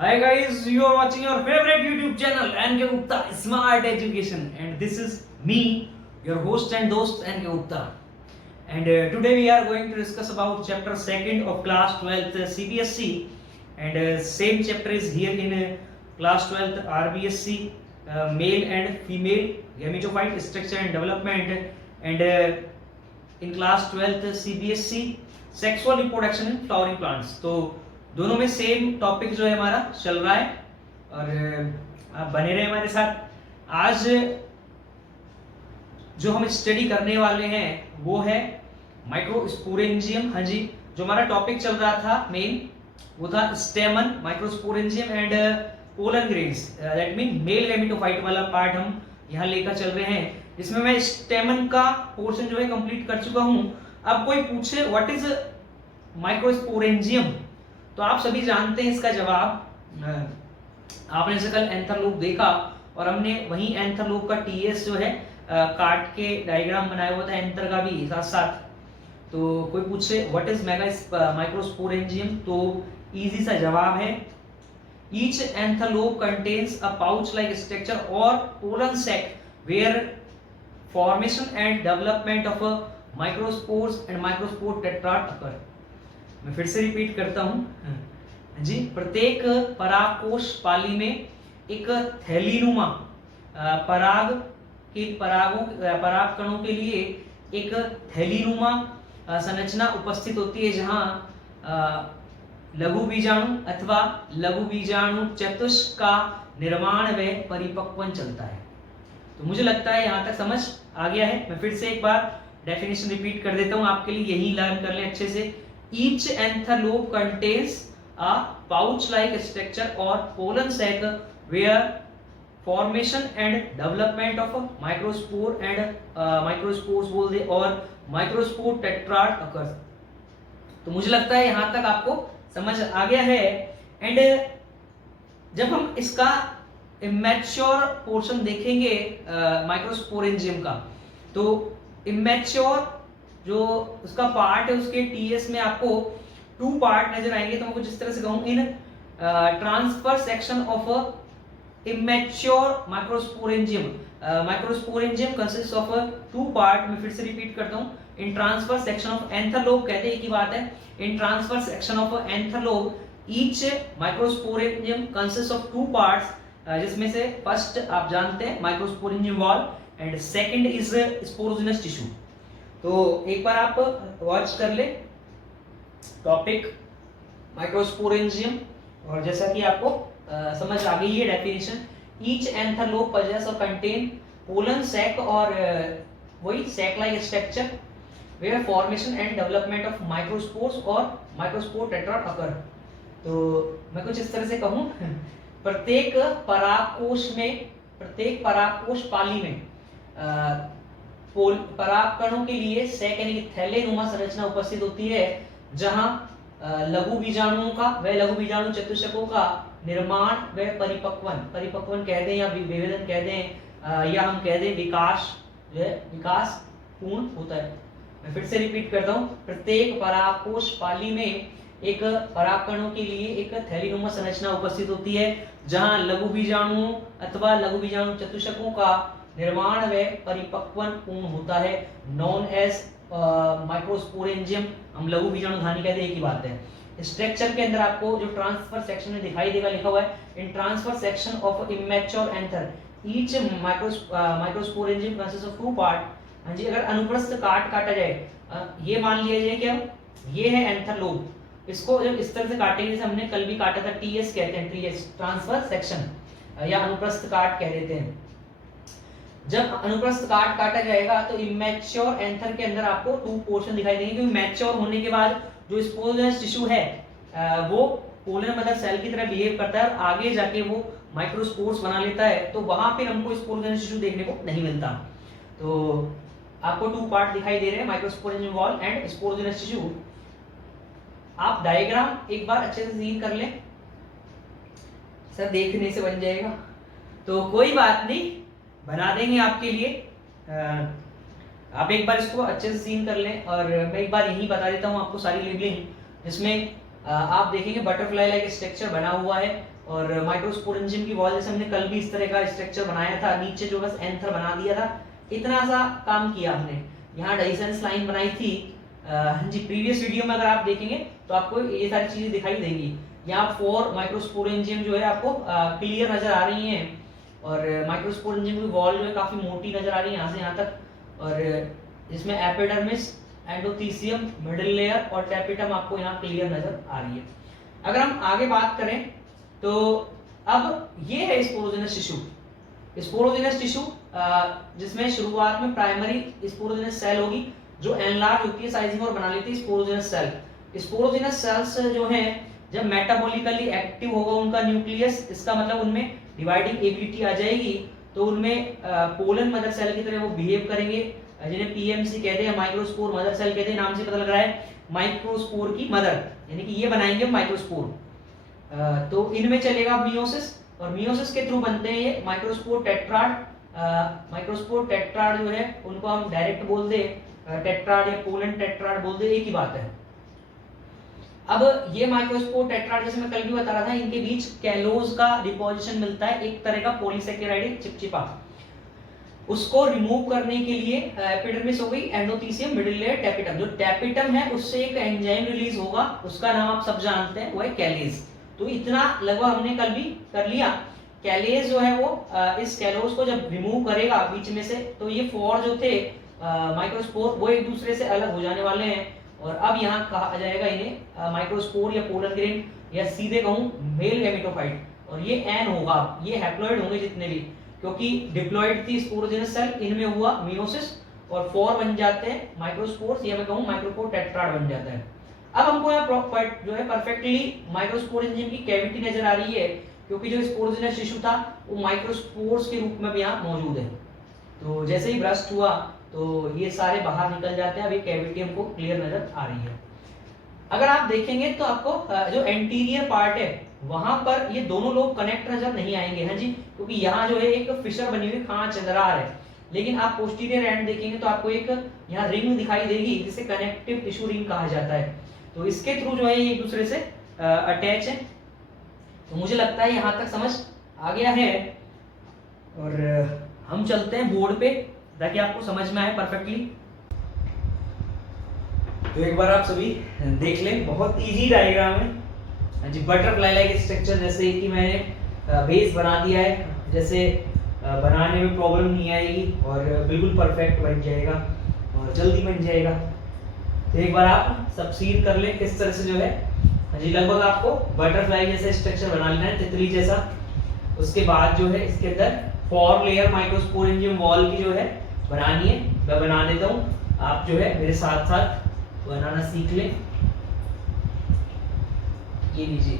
Hi guys, you are watching your favorite YouTube channel NK Gupta Smart Education, and this is me, your host and host NK Gupta. And today we are going to discuss about chapter 2nd of class 12th CBSE, and same chapter is here in class 12th RBSC, male and female gametophyte structure and development, and in class 12th CBSE sexual reproduction in flowering plants. तो दोनों में same topic जो है हमारा चल रहा है और आप बने रहे हमारे साथ। आज जो हम स्टडी करने वाले हैं वो है माइक्रोस्पोरेंजियम। हाँ जी, जो हमारा टॉपिक चल रहा था मेन वो था स्टेमन, microsporangium and pollen grains, that mean male gametophyte वाला पार्ट हम यहाँ लेकर चल रहे हैं, जिसमें मैं स्टेमन का पोर्शन जो है कंप्लीट कर चुका हूँ। अब कोई पूछे व्हाट इज माइक्रोस्पोरेंजियम, तो आप सभी जानते हैं इसका जवाब। आपने से कल एंथरलोप देखा और हमने वही एंथरलोप का टीएस जो है काट के डायग्राम बनाया हुआ था एंथर का भी साथ साथ। तो कोई पूछे व्हाट इज माइक्रोस्पोरेंजियम, तो इजी सा जवाब है each anther lobe contains a pouch like structure और pollen sac where formation and development of microspores and microspore tetrad occur. मैं फिर से रिपीट करता हूं जी, प्रत्येक परागकोश पाली में एक थैलीनुमा पराग कणों के लिए एक थैलीनुमा संरचना उपस्थित होती है, जहां लघु बीजाणु अथवा लघु बीजाणु चतुष्क का निर्माण व परिपक्वन चलता है। तो मुझे लगता है यहाँ तक समझ आ गया है। मैं फिर से एक बार डेफिनेशन रिपीट कर देता हूँ आपके लिए, यही लर्न कर लें अच्छे से। Each antherlope contains a pouch-like structure or pollen sac where formation and development of a microspore and microspores बोल दे और microspore tetrad occurs। तो मुझे लगता है यहाँ तक आपको समझ आ गया है। एंड जब हम इसका इमेच्योर पोर्शन देखेंगे माइक्रोस्पोरेंजियम का, तो इमेच्योर जो उसका पार्ट है उसके टीएस में आपको 2 पार्ट नजर आएंगे। तो मैं कुछ इस तरह से कहूं, in transverse section of immature microsporangium consist of 2 part. मैं फिर से रिपीट करता हूं, in transverse section of anther lobe कहते हैं एक ही बात है। In transverse section of anther lobe each microsporangium consist of 2 parts, जिसमें से फर्स्ट आप जानते हैं microsporangium wall and second is sporogenous tissue. तो एक बार आप वॉच कर ले टॉपिक माइक्रोस्पोरेंजियम, और जैसा कि आपको समझ आ गई है डेफिनेशन, ईच एंथरलोप पजेस और कंटेन पोलन सैक और वही sac like structure where formation and development of microspores और माइक्रोस्पोर टेट्राड अकर। तो मैं कुछ इस तरह से कहूं, प्रत्येक परागकोश पाली में पराग कणों के लिए सैक यानी कि थैलेनुमा संरचना उपस्थित होती है, जहां लघु बीजाणुओं का व लघु बीजाणु चतुष्कों का निर्माण व परिपक्वन कह दें या विभेदन कह दें, या हम कह दें विकास जो है विकास पूर्ण होता है। मैं फिर से रिपीट करता हूं, प्रत्येक परागकोश पाली में एक पराग कणों के लिए एक थैलीनुमा संरचना उपस्थित होती है, जहां लघु बीजाणुओं अथवा लघु बीजाणु चतुष्कों का निर्माण व परिपक्वन पूर्ण होता है, नॉन एज माइक्रोस्पोरेंजियम। हम लघु बीजाणुधानी कहते हैं, एक ही बात है। स्ट्रक्चर के अंदर आपको जो ट्रांसफर सेक्शन में दिखाई देगा लिखा हुआ है, in transverse section of immature anther each microsporangium consist of 2 part. हाँ जी, अगर अनुप्रस्थ काटा जाए, ये मान लिया जाए कि ये है एंथरलोप, इसको जब इस तरह से काटेंगे, जैसे हमने कल भी काटा था, टीएस कहते हैं, टीएस ट्रांसफर सेक्शन या अनुप्रस्थ काट कह देते हैं। जब अनुप्रस्थ काटा जाएगा तो इमेच्योर एंथर के अंदर आपको 2 पोर्शन दिखाई देंगे, क्योंकि मैच्योर होने के बाद जो स्पोरोजिनस टिश्यू है वो पोलन मदर सेल की तरह बिहेव करता है और आगे जाके वो माइक्रोस्पोर्स बना लेता है, तो वहां पे हमको स्पोरोजिनस टिश्यू देखने को नहीं मिलता। तो आपको 2 पार्ट दिखाई दे रहे हैं, microsporangium wall and sporogenous tissue. आप डायग्राम एक बार अच्छे से सीन कर लें, सर देखने से बन जाएगा तो कोई बात नहीं, बना देंगे आपके लिए। आप एक बार इसको अच्छे से सीन कर लें, और मैं एक बार यही बता देता हूँ आपको सारी लेबलिंग, जिसमें आप देखेंगे बटरफ्लाई लाइक स्ट्रक्चर बना हुआ है, और माइक्रोस्पोरेंजियम की वॉल जैसे हमने कल भी इस तरह का स्ट्रक्चर बनाया था, नीचे जो बस एंथर बना दिया था, इतना सा काम किया हमने। यहाँ डाइसेंस लाइन बनाई थी जी, प्रीवियस वीडियो में अगर आप देखेंगे तो आपको ये सारी चीजें दिखाई देंगी। यहाँ 4 माइक्रोस्पोरेंजियम जो है आपको क्लियर नजर आ रही हैं, और माइक्रोस्पोरेंजियम की वॉल जो है काफी मोटी नजर आ रही है यहाँ से यहाँ तक, और इसमें एपिडर्मिस, एंडोथीसियम, मिडिल लेयर और टैपिटम आपको यहाँ क्लियर नजर आ रही है। अगर हम आगे बात करें तो अब ये है स्पोरोजेनस टिश्यू। स्पोरोजेनस टिश्यू जिसमें शुरुआत में प्राइमरी स्पोरोजेनस सेल होगी जो एनलार्ज होती है साइजिंग और बना लेती है स्पोरोजेनस सेल। स्पोरोजेनस सेल्स जो हैं जब मेटाबॉलिकली एक्टिव होगा उनका न्यूक्लियस, इसका मतलब उनमें डिवाइडिंग एबिलिटी आ जाएगी, तो उनमें पोलन मदर सेल की तरह वो बिहेव करेंगे, जिन्हें पीएमसी कहते हैं, माइक्रोस्पोर मदर सेल कहते हैं। नाम से पता लग रहा है माइक्रोस्पोर की मदर, यानी कि ये बनाएंगे माइक्रोस्पोर। तो इनमें चलेगा मियोसिस, और मियोसिस के थ्रू बनते हैं ये माइक्रोस्पोर टेट्राड। माइक्रोस्पोर टेट्राड जो है उनको हम डायरेक्ट बोल दे टेट्राड या पोलन टेट्राड बोल दे, एक ही बात है। अब ये माइक्रोस्पोर टेट्राड जैसे मैं कल भी बता रहा था, इनके बीच कैलोज का डिपोजिशन मिलता है, एक तरह का पॉलीसेकेराइड चिपचिपा। उसको रिमूव करने के लिए एपिडर्मिस हो गई, एंडोथीसियम, मिडिल लेयर, टैपिटम। जो टैपिटम है उससे एक एंजाइम रिलीज होगा, उसका नाम आप सब जानते हैं, वो है कैलेज। तो इतना लगभग हमने कल भी कर लिया। कैलेज जो है वो इस कैलोज को जब रिमूव करेगा बीच में से, तो ये 4 जो थे माइक्रोस्पोर वो एक दूसरे से अलग हो जाने वाले हैं, और अब यहाँ कहा जाएगा इन्हें माइक्रोस्पोर या पोलन ग्रेन, या सीधे कहूँ मेल हेमिटोफाइट। और ये एन होगा, ये हैप्लॉइड होंगे जितने भी, क्योंकि डिप्लॉइड थी स्पोरोजेनस सेल, इनमें हुआ मियोसिस और 4 बन जाते हैं माइक्रोस्पोर्स, या मैं कहूँ माइक्रोस्पोर टेट्राड बन जाता है। अब हमको यहाँ जो है परफेक्टली माइक्रोस्पोरेंजियम की कैविटी नजर आ रही है, क्योंकि जो स्पोरोजेनस टिश्यू था वो माइक्रोस्पोर्स के रूप में भी यहाँ मौजूद है। तो जैसे ही ब्रस्ट हुआ तो ये सारे बाहर निकल जाते हैं। अब ये कैविटी हमको क्लियर नजर आ रही है। अगर आप देखेंगे तो आपको जो एंटीरियर पार्ट है वहां पर ये दोनों लोग कनेक्ट नजर नहीं आएंगे, है जी, क्योंकि यहाँ जो है एक फिशर बनी हुई खांच दरार है। लेकिन आप पोस्टीरियर एंड देखेंगे तो आपको एक यहाँ रिंग दिखाई देगी, जिसे कनेक्टिव टिश्यू रिंग कहा जाता है। तो इसके थ्रू जो है ये एक दूसरे से अटैच है। तो मुझे लगता है यहाँ तक समझ आ गया है, और हम चलते हैं बोर्ड पे ताकि आपको समझ में आए परफेक्टली। तो एक बार आप सभी देख लें, बहुत इजी डायग्राम है जी। बटरफ्लाई लाइक स्ट्रक्चर, जैसे कि मैंने बेस बना दिया है, जैसे बनाने में प्रॉब्लम नहीं आएगी और बिल्कुल परफेक्ट बन जाएगा और जल्दी बन जाएगा। तो एक बार आप सब सीन कर लें किस तरह से जो है जी, लगभग आपको बटरफ्लाई जैसा स्ट्रक्चर बना लेना है, तितली जैसा। उसके बाद जो है इसके अंदर 4 लेयर माइक्रोस्पोरेंजियम वॉल की जो है बनानी है, मैं बना देता हूँ। आप जो है मेरे साथ साथ बनाना सीख लें। ये लीजिए,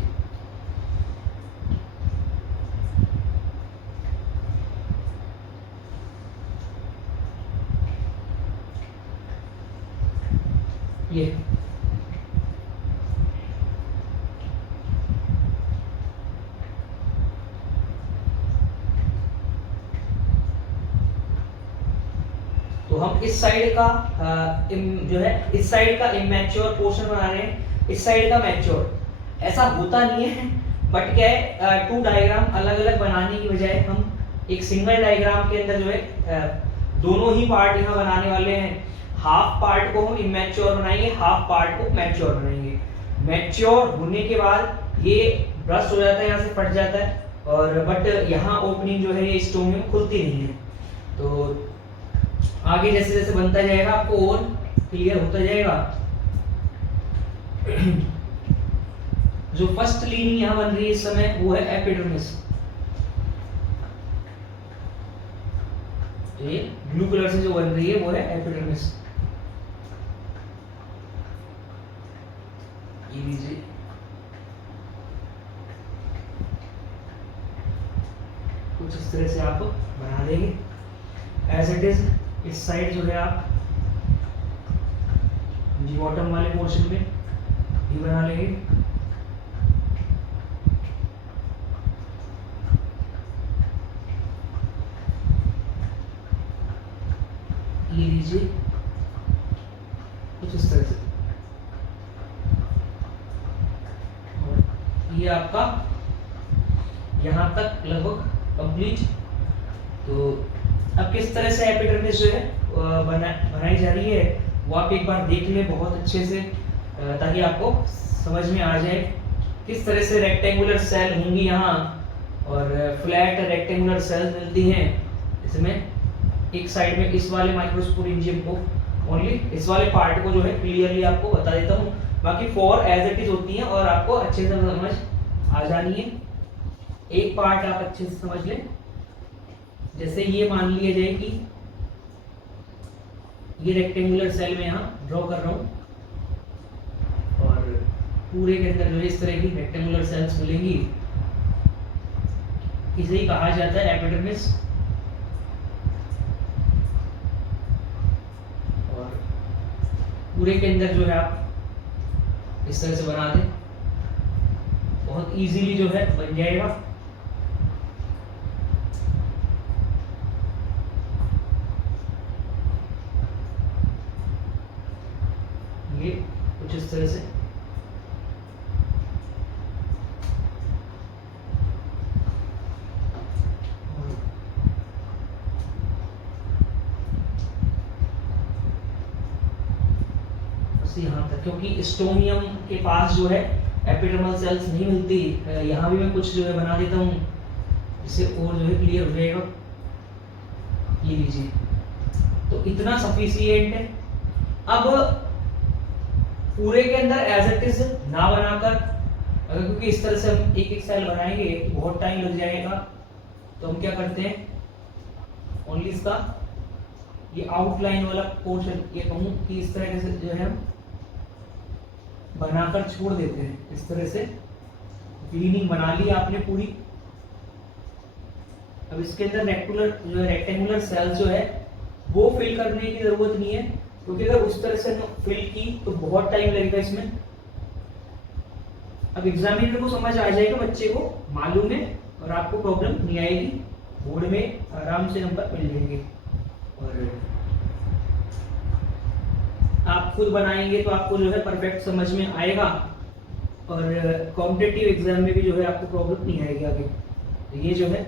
ये तो हम इस साइड का जो है इस साइड का इमैच्योर पोर्शन बना रहे हैं, इस साइड का मैच्योर। ऐसा होता नहीं है, बट क्या है 2 डायग्राम अलग अलग बनाने की बजाय हम एक सिंगल डायग्राम के अंदर जो है दोनों ही पार्ट यहाँ बनाने वाले हैं। हाफ पार्ट को हम इमैच्योर बनाएंगे, हाफ पार्ट को मैच्योर बनाएंगे। मैच्योर होने के बाद ये ब्रस्ट हो जाता है, यहाँ से फट जाता है, और बट यहाँ ओपनिंग जो है ये स्टोन में खुलती नहीं है। तो आगे जैसे जैसे बनता जाएगा आपको और क्लियर होता जाएगा। जो फर्स्ट लाइन यहाँ बन रही है इस समय वो है एपिडर्मिस। ये ब्लू कलर से जो बन रही है वो है एपिडर्मिस। ये लीजिए, कुछ इस तरह से आप बना देंगे एज इट इज। इस साइड जो है आप जी बॉटम वाले पोर्शन में भी बना लेंगे। ये लीजिए, कुछ इस तरह से। ये आपका यहाँ तक लगभग कंप्लीट। तो अब किस तरह से एपिडर्मिस जो है बनाई जा रही है वो आप एक बार देख लें बहुत अच्छे से, ताकि आपको समझ में आ जाए किस तरह से रेक्टेंगुलर सेल होंगी यहाँ, और फ्लैट रेक्टेंगुलर सेल्स मिलती हैं इसमें। एक साइड में इस वाले माइक्रोस्पोरेंजियम को, ओनली इस वाले पार्ट को जो है क्लियरली आपको बता देता हूँ, बाकी 4 एज इट इज होती हैं और आपको अच्छे से समझ आ जानी है। एक पार्ट आप अच्छे से समझ लें, जैसे ये मान लिया जाए कि ये रेक्टेंगुलर सेल में यहाँ ड्रॉ कर रहा हूँ, और पूरे के अंदर जो इस तरह की रेक्टेंगुलर सेल्स मिलेंगी, इसे ही कहा जाता है एपिडर्मिस। और पूरे के अंदर जो है आप इस तरह से बना दें, बहुत इजीली जो है बन जाएगा। ये कुछ इस तरह से यहाँ तक, क्योंकि स्टोमियम के पास जो है एपिडर्मल सेल्स नहीं मिलती। यहाँ भी मैं कुछ जो है बना देता हूँ, इससे और जो है क्लियर हो जाएगा। ये लीजिए, तो इतना सफिशिएंट है। अब पूरे के अंदर एज इट इज ना बनाकर, अगर क्योंकि इस तरह से हम एक एक सेल बनाएंगे तो बहुत टाइम लग जाएगा, तो हम क्या करते हैं, ओनली इसका ये आउटलाइन वाला पोर्शन, ये कहूँ कि इस तरह से जो है हम बनाकर छोड़ देते हैं। इस तरह से क्लीनिंग बना ली आपने पूरी। अब इसके अंदर रेक्टेंगुलर सेल्स जो है वो फिल करने की जरूरत नहीं है, क्योंकि अगर उस तरह से फिल की तो बहुत टाइम लगेगा इसमें। अब एग्जामिनर को समझ आ जाएगा, बच्चे को मालूम है, और आपको प्रॉब्लम नहीं आएगी, बोर्ड में आराम से नंबर मिल जाएंगे। और आप खुद बनाएंगे तो आपको जो है परफेक्ट समझ में आएगा, और कॉम्पिटिटिव एग्जाम में भी जो है आपको प्रॉब्लम नहीं आएगी आगे। तो ये जो है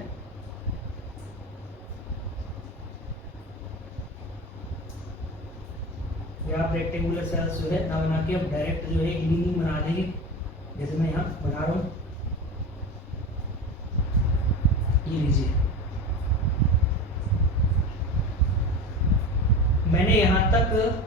ये आप रेक्टेंगुलर सेल्स जो है ना बना के अब डायरेक्ट जो है क्लीनिंग बना देंगे, जैसे मैं यहाँ बना रहा हूँ। ये लीजिए, मैंने यहाँ तक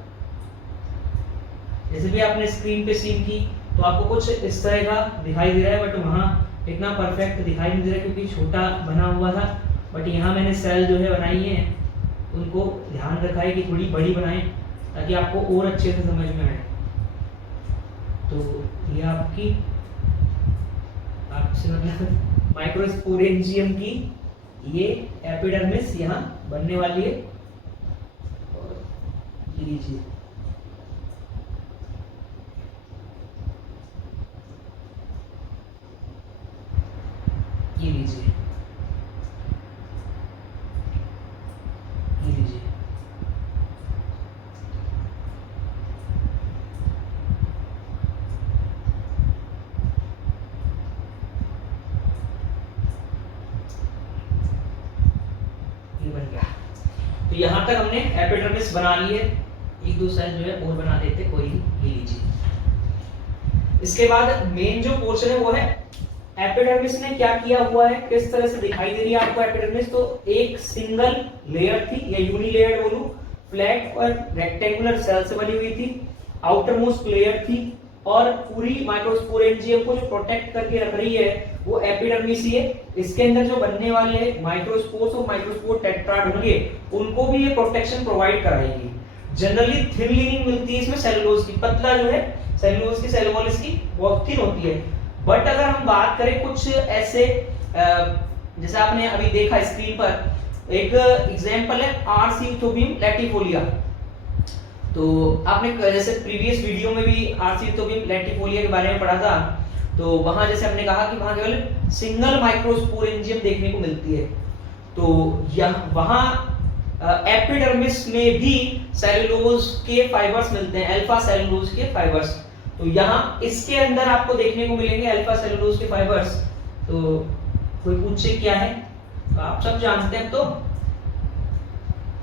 जैसे भी आपने स्क्रीन पे सीन की तो आपको कुछ इस तरह का दिखाई दे रहा है, बट वहाँ इतना परफेक्ट दिखाई नहीं दे रहा क्योंकि छोटा बना हुआ था। बट यहाँ मैंने सेल जो है बनाई है, उनको ध्यान रखा है कि थोड़ी बड़ी बनाएं ताकि आपको और अच्छे से समझ में आए। तो ये आपकी आपसे मतलब माइक्रोस्पोरेंजियम की ये एपिडर्मिस यहाँ बनने वाली है। और ये लीजिए, ये लीजिए, ये लीजिए, ये बन गया। तो यहाँ तक हमने एपिडर्मिस बना ली है, एक दो सेल जो है और बना देते, कोई नहीं। ये लीजिए, इसके बाद मेन जो पोर्शन है वो है एपिडर्मिस ने क्या किया हुआ है, किस तरह से दिखाई दे रही है आपको एपिडर्मिस। तो एक सिंगल लेयर थी या यूनिलेयर बोलूं, फ्लैट और रेक्टेंगुलर सेल से बनी हुई थी, आउटर मोस्ट लेयर थी, और पूरी माइक्रोस्पोरेंजियम को जो प्रोटेक्ट करके रख रही है वो एपिडर्मिस ही है। इसके अंदर जो बनने वाले माइक्रोस्पोर्स और माइक्रोस्पोर टेट्राड होंगे उनको भी ये प्रोटेक्शन प्रोवाइड कराएगी। जनरली थिन लिनिंग मिलती है इसमें सेलुलोज की, पतला जो है सेलुलोज की, सेल वॉल इसकी बहुत थिन होती है। बट अगर हम बात करें कुछ ऐसे जैसे आपने अभी देखा स्क्रीन पर, एक एग्जांपल है आर्सीथोबियम लैटिफोलिया। तो आपने जैसे प्रीवियस वीडियो में भी आर्सीथोबियम लैटिफोलिया के बारे में पढ़ा था, तो वहां जैसे हमने कहा कि वहां केवल सिंगल माइक्रोस्पोरेंजियम देखने को मिलती है। तो वहां एपिडर्मिस में भी सेलुलोज के फाइबर्स मिलते हैं, अल्फा सेलुलोज के फाइबर्स। तो यहाँ इसके अंदर आपको देखने को मिलेंगे अल्फा सेलुलोज के फाइबर्स। तो कोई पूछे क्या है तो आप सब जानते हैं। तो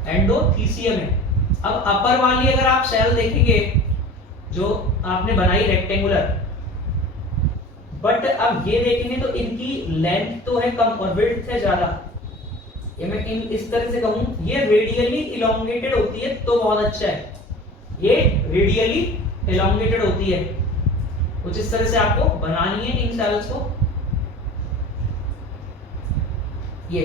एंडोथीसियम है। अब अपर वाली अगर आप सेल देखेंगे जो आपने बनाई रेक्टेंगुलर, बट अब ये देखेंगे तो इनकी लेंथ तो है कम और विड्थ है ज्यादा। ये मैं इस तरह से कहूं, ये रेडियली इलोंगेटेड होती है तो बहुत अच्छा है। ये रेडियली इलोंगेटेड होती है, कुछ इस तरह से आपको बनानी है इन सेल्स को। ये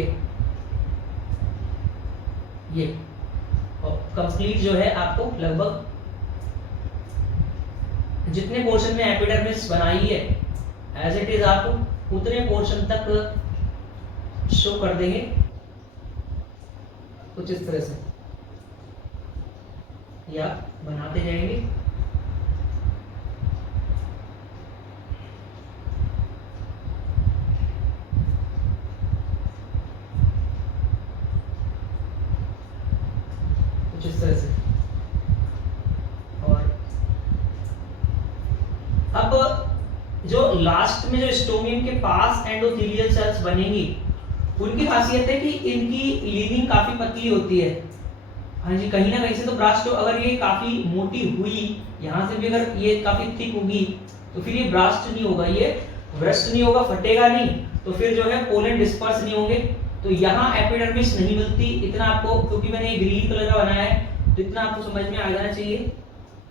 कंप्लीट जो है आपको लगभग जितने पोर्शन में एपिडर्मिस बनाई है एज इट इज आप उतने पोर्शन तक शो कर देंगे कुछ इस तरह से, या बनाते जाएंगे। कुछ इस तरह से। और अब जो लास्ट में जो स्टोमियम के पास एंडोथेलियल सेल्स बनेंगी, उनकी खासियत है कि इनकी लीनिंग काफी पतली होती है। हाँ जी, कहीं ना कहीं से तो ब्रास्ट, अगर ये काफी मोटी हुई, यहाँ से भी अगर ये काफी थिक होगी तो फिर ये ब्रास्ट नहीं होगा, ये ब्रस्ट नहीं होगा, फटेगा नहीं, तो फिर जो है पोलन डिस्पर्स नहीं होंगे। तो यहाँ एपिडर्मिस नहीं मिलती। इतना आपको, क्योंकि मैंने ग्रीन कलर का बनाया है तो इतना आपको समझ में आ जाना चाहिए।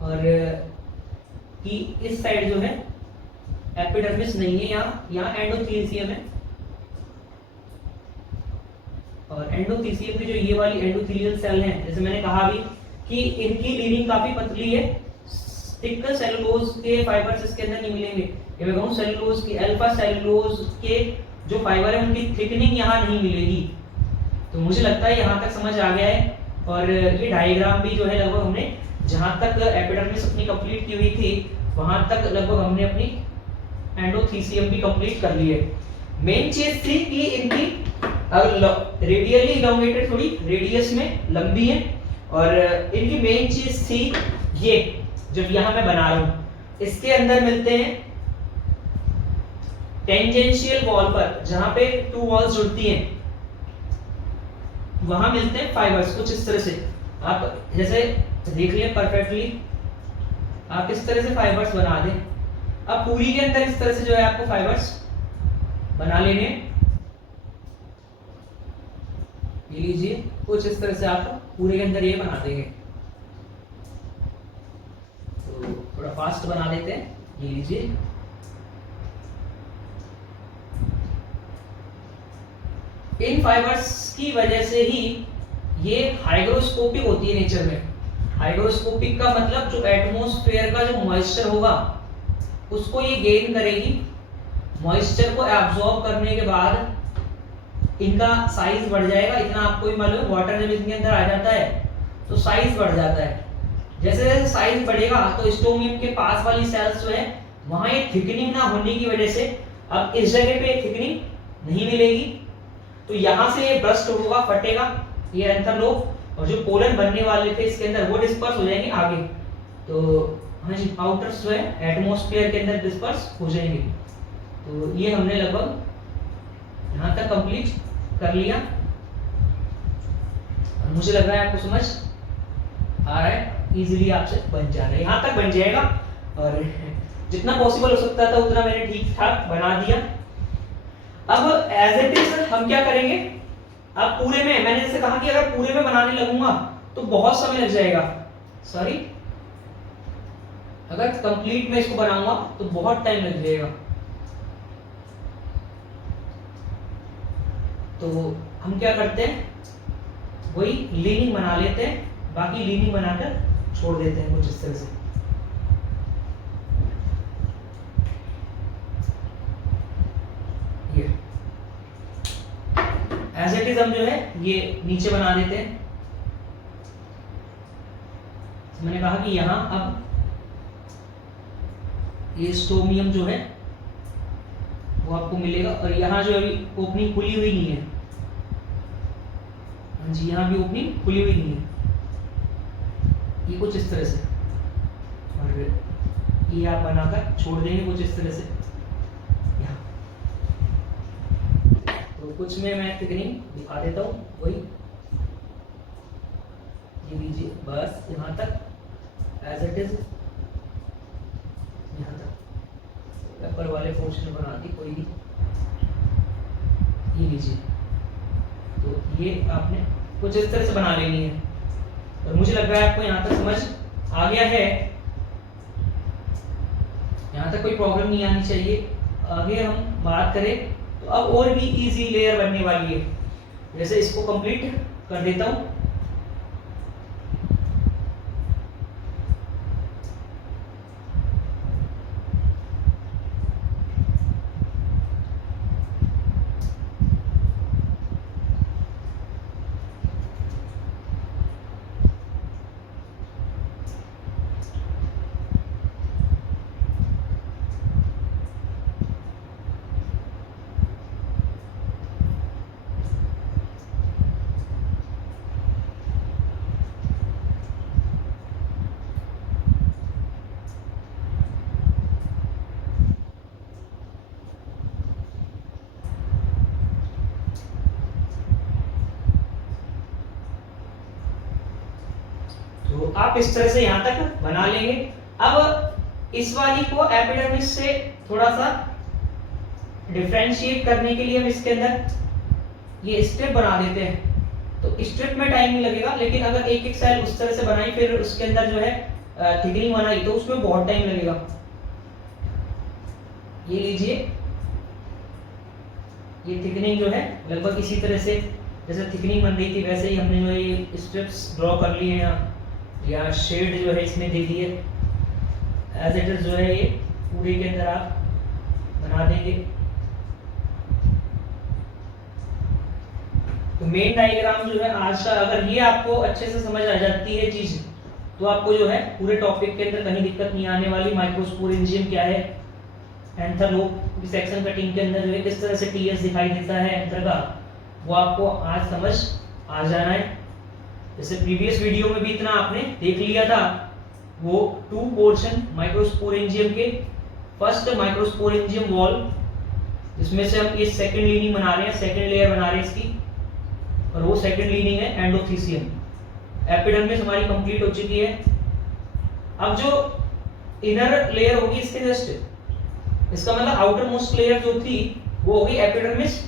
और कि इस साइड जो है एपिडर्मिस नहीं है, यहाँ एंडोथीसियम है। और एंडोथीसियम की जो ये वाली एंडोथेलियल सेल है, जैसे मैंने कहा भी कि इनकी लीनिंग काफी पतली है। थिक सेलुलोज के फाइबर्स इसके अंदर नहीं मिलेंगे। ये मैं कहूँ सेलुलोज की, अल्फा सेलुलोज के जो फाइबर है उनकी थिकनिंग यहाँ नहीं मिलेगी। तो मुझे लगता है यहाँ तक समझ आ गया है। और ये डायग्राम भी जो है लगभग हमने जहाँ तक एपिडर्मिस अपनी कंप्लीट की हुई थी वहां तक लगभग हमने अपनी एंडोथीसियम भी कंप्लीट कर ली है। मेन चीज थी कि इनकी रेडियली इलोंगेटेड, थोड़ी रेडियस में लंबी है। और इनकी मेन चीज थी ये जो यहाँ मैं बना रहा हूँ, इसके अंदर मिलते हैं टेंजेंशियल वॉल पर, जहां पे टू वॉल्स जुड़ती हैं वहां मिलते हैं फाइबर्स कुछ इस तरह से। आप जैसे देख लिया परफेक्टली, आप इस तरह से फाइबर्स बना दें। अब पूरी के अंदर इस तरह से जो है आपको फाइबर्स बना लेने, ये लीजिए कुछ इस तरह से आप पूरे के अंदर ये बना देंगे। तो थोड़ा फास्ट बना देते हैं, ये लीजिए। इन फाइबर्स की वजह से ही ये हाइग्रोस्कोपिक होती है नेचर में। हाइग्रोस्कोपिक का मतलब जो एटमॉस्फेयर का जो मॉइस्चर होगा उसको ये गेन करेगी। मॉइस्चर को एब्जॉर्ब करने के बाद इनका साइज बढ़ जाएगा। इतना आपको भी मालूम है, वाटर जब इनके अंदर आ जाता है तो साइज बढ़ जाता है। जैसे जैसे साइज बढ़ेगा तो स्टोमियम के पास वाली सेल्स जो है वहां ये थिकनिंग ना होने की वजह से अब इस जगह पे थिकनिंग नहीं मिलेगी, तो यहां से ये ब्रस्ट होगा, फटेगा ये एंथरलोब, और जो पोलन बनने वाले थे इसके अंदर वो डिस्पर्स हो जाएंगे आगे। तो हाँ जी, आउटर्स जो है एटमॉस्फेयर के अंदर डिस्पर्स हो जाएंगे। तो ये हमने लगभग यहाँ तक कंप्लीट कर लिया। और मुझे लग रहा है आपको समझ आ रहा है, इजीली आपसे बन जा रहा है, यहाँ तक बन जाएगा। और जितना पॉसिबल हो सकता था उतना मैंने ठीक ठाक बना दिया। अब एज इट इज हम क्या करेंगे, अब पूरे में मैंने जैसे कहा कि अगर पूरे में बनाने लगूंगा तो बहुत समय लग जाएगा। सॉरी, अगर कंप्लीट में इसको बनाऊंगा तो बहुत टाइम लग जाएगा। तो हम क्या करते हैं, वही लीनिंग बना लेते हैं, बाकी लीनिंग बनाकर छोड़ देते हैं कुछ इस तरह से। ये एज इट इज हम जो है ये नीचे बना देते हैं। मैंने कहा कि यहां अब ये स्टोमियम जो है वो आपको मिलेगा, और यहाँ जो अभी ओपनिंग खुली हुई नहीं है, हाँ जी यहाँ भी ओपनिंग खुली हुई नहीं है, ये कुछ इस तरह से। और ये आप बनाकर छोड़ देंगे कुछ इस तरह से यहाँ। तो कुछ में मैं थिकनिंग दिखा देता हूँ, वही ये लीजिए, बस यहाँ तक एज इट इज, यहाँ तक पेपर वाले पोर्शन बना दी, कोई नहीं, ये लीजिए। तो ये आपने कुछ इस तरह से बना लेनी है, और मुझे लग रहा है आपको यहाँ तक समझ आ गया है, यहाँ तक कोई प्रॉब्लम नहीं आनी चाहिए। आगे हम बात करें तो अब और भी इजी लेयर बनने वाली है, जैसे इसको कंप्लीट कर देता हूँ। तो आप इस तरह से यहाँ तक बना लेंगे। अब इस वाली को एपिडर्मिस से थोड़ा सा डिफरेंशिएट करने के लिए हम इसके अंदर ये स्ट्रिप बना देते हैं। तो स्ट्रिप में टाइम नहीं लगेगा, लेकिन अगर एक एक सेल उस तरह से बनाई फिर उसके अंदर जो है थिकनिंग बनाई तो उसमें बहुत टाइम लगेगा। ये लीजिए, ये थिकनिंग जो है लगभग इसी तरह से जैसे थिकनिंग बन रही थी वैसे ही हमने जो है ये स्ट्रिप्स ड्रॉ कर लिए हैं, या शेड जो है इसमें दे दिए। एज इट इज जो है ये पूरे के अंदर आप बना देंगे। तो मेन डायग्राम जो है आज का, अगर ये आपको अच्छे से समझ आ जाती है चीज, तो आपको जो है पूरे टॉपिक के अंदर कहीं दिक्कत नहीं आने वाली। माइक्रोस्पोरेंजियम क्या है, एंथर लोब सेक्शन कटिंग के अंदर जो है किस तरह से टीएस दिखाई देता है एंथर का, वो आपको आज समझ आ जाना है। जैसे प्रीवियस वीडियो में भी इतना आपने देख लिया था, वो 2 पोर्शन माइक्रोस्पोरेंजियम के, फर्स्ट माइक्रोस्पोरेंजियम वॉल जिसमें से हम ये सेकंड लीनिंग बना रहे हैं, सेकंड लेयर बना रहे हैं इसकी, और वो सेकंड लीनिंग है एंडोथीसियम। एपिडर्मिस हमारी कंप्लीट हो चुकी है। अब जो इनर लेयर होगी इसके जस्ट, इसका मतलब आउटर मोस्ट लेयर जो थी वो होगी एपिडर्मिस।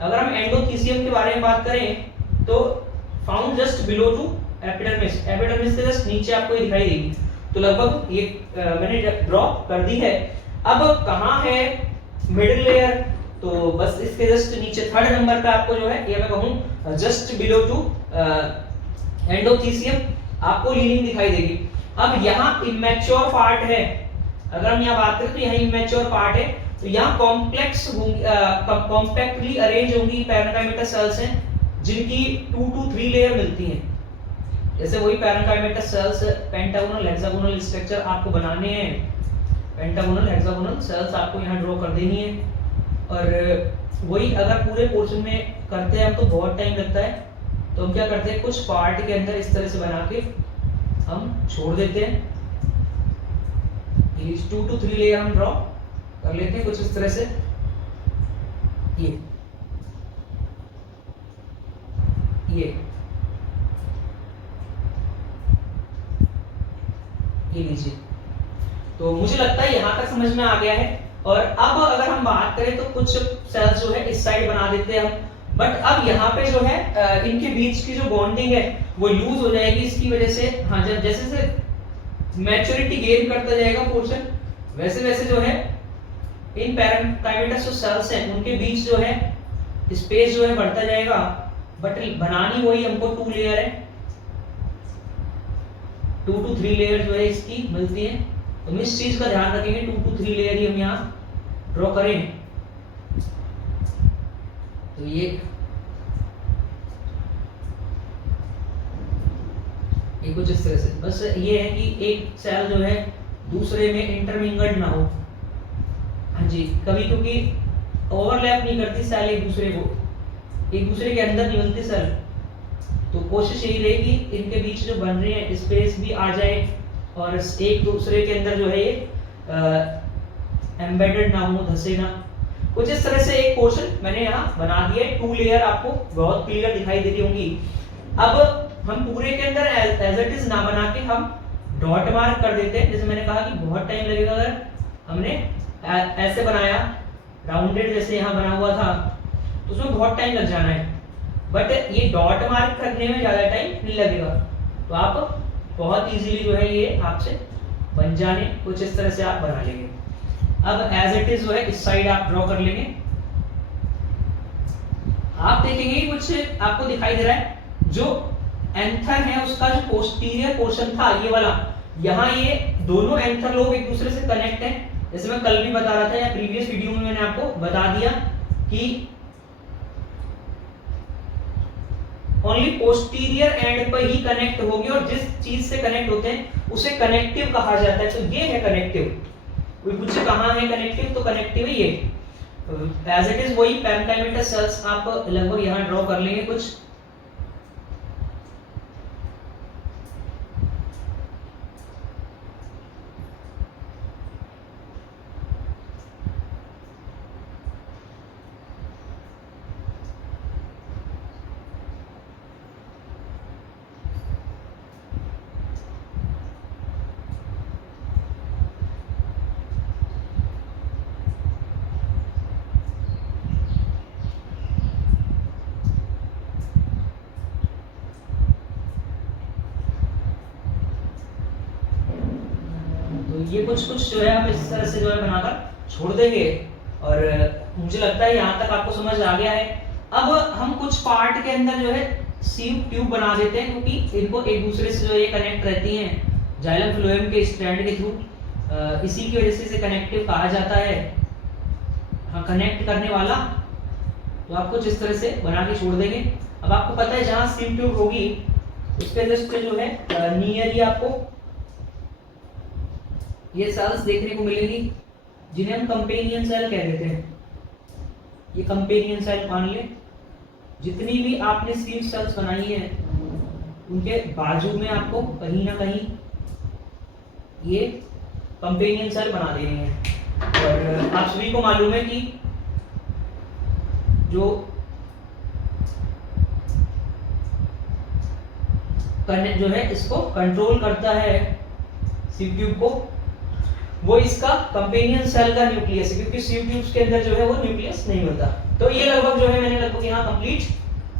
अगर हम एंडोथीसियम के बारे में बात करें तो found just below to epidermis, epidermis के जस्ट नीचे आपको ये दिखाई देगी। तो लगभग ये मैंने ड्रॉ कर दी है। अब कहाँ है मिडिल लेयर, तो बस इसके जस्ट नीचे थर्ड नंबर पे आपको जो है ये मैं कहूँ जस्ट बिलो टू एंडोथीसियम आपको लीनिंग दिखाई देगी। अब यहाँ इमेच्योर पार्ट है, अगर हम यहाँ बात करें तो यहाँ इमेच्योर पार्ट है, तो यहाँ कॉम्प्लेक्स कॉम्पैक्टली अरेंज होंगी पैरेंकाइमेटस सेल्स हैं जिनकी 2 to 3 लेयर मिलती हैं। जैसे वही parenchymatous cells pentagonal hexagonal structure आपको बनाने हैं, पेंटागोनल हेक्सागोनल सेल्स आपको यहाँ ड्रॉ कर देनी है। और वही अगर पूरे पोर्शन में करते हैं हम तो बहुत टाइम लगता है, तो हम क्या करते हैं कुछ पार्ट के अंदर इस तरह से बना के हम छोड़ देते हैं। ये 2 to 3 लेयर हम ड्रॉ कर लेते हैं कुछ इस तरह से। ये लीजिए। तो मुझे लगता है यहाँ तक समझ में आ गया है। और अब अगर हम बात करें तो कुछ सेल्स जो है इस साइड बना देते हैं हम, बट अब यहाँ पे जो है इनके बीच की जो बॉन्डिंग है वो लूज हो जाएगी इसकी वजह से। हाँ, जब जैसे जैसे मैच्योरिटी गेन करता जाएगा पोर्शन, वैसे वैसे जो है इन पैरेंकाइमेटस जो सेल्स हैं उनके बीच जो है स्पेस जो है बढ़ता जाएगा। बट बनानी वही हमको 2 लेयर है, 2 to 3 लेयर जो है इसकी मिलती है। तो हम इस चीज का ध्यान रखेंगे, 2 to 3 लेयर ही हम यहाँ ड्रॉ करें। तो ये कुछ इस तरह से, बस ये है कि एक सेल जो है दूसरे में इंटरमिंगल्ड ना हो। हाँ जी, कभी क्योंकि ओवरलैप नहीं करती सेल एक दूसरे के अंदर नहीं मिलती सेल, तो कोशिश यही रहेगी इनके बीच जो बन रहे हैं स्पेस भी आ जाए और एक दूसरे के अंदर जो है ये एम्बेडेड ना हो, धसे ना। कुछ इस तरह से एक पोर्शन मैंने यहाँ बना दिया है, 2 लेयर आपको बहुत क्लियर दिखाई दे रही होंगी। अब हम पूरे के अंदर एज इट इज ना बना के हम डॉट मार्क कर देते हैं। जैसे मैंने कहा कि बहुत टाइम लगेगा अगर हमने ऐसे बनाया राउंडेड जैसे यहाँ बना हुआ था तो उसमें बहुत टाइम लग जाना है, बट ये डॉट मार्क करने में ज्यादा टाइम नहीं लगेगा। तो आप बहुत इजीली जो है ये आपसे बन जाने कुछ इस तरह से आप बना लेंगे। अब एज इट इज जो है इस साइड आप ड्रॉ कर लेंगे। आप देखेंगे कुछ आपको दिखाई दे रहा है, जो एंथर है उसका जो पोस्टीरियर पोर्शन था ये वाला, यहाँ ये दोनों एंथर लोब एक दूसरे से कनेक्ट है। जैसे मैं कल भी बता रहा था या प्रीवियस वीडियो में मैंने आपको बता दिया कि ओनली पोस्टीरियर एंड पर ही कनेक्ट होगी और जिस चीज से कनेक्ट होते हैं उसे कनेक्टिव कहा जाता है। तो ये है कनेक्टिव। कोई पूछे कहां है कनेक्टिव, तो कनेक्टिव है ये। एज इट इज वही पैरेन्काइमेटस सेल्स आप लगभग यहां ड्रॉ कर लेंगे कुछ। ये कुछ जो है आप इस तरह से जो है बनाकर छोड़ देंगे और मुझे लगता है यहाँ तक आपको समझ आ गया है। अब हम कुछ पार्ट के अंदर जो है सीव ट्यूब बना देते हैं, क्योंकि इनको एक दूसरे से जो ये कनेक्ट रहती हैं जाइलम फ्लोएम के स्ट्रैंड के थ्रू। इसी की वजह से इसे कनेक्टिव कहा जाता है। हाँ, कनेक्ट करने वाला। तो आप कुछ इस तरह से बना के छोड़ देंगे। अब आपको पता है जहाँ सीव ट्यूब होगी उसके जस्ट जो है नियर ही आपको ये सेल्स देखने को मिलेगी जिन्हें हम कंपेनियन सेल कह देते हैं। ये कंपेनियन सेल मान ले। जितनी भी आपने सीव सेल्स बनाई है उनके बाजू में आपको कहीं ना कहीं ये कंपेनियन सेल बना देने हैं। और आप सभी को मालूम है कि जो है इसको कंट्रोल करता है सीव ट्यूब को, वो इसका कंपेनियन सेल का न्यूक्लियस है, क्योंकि सीव ट्यूब्स के अंदर जो है वो न्यूक्लियस नहीं होता। तो ये लगभग जो है मैंने लगभग यहाँ कंप्लीट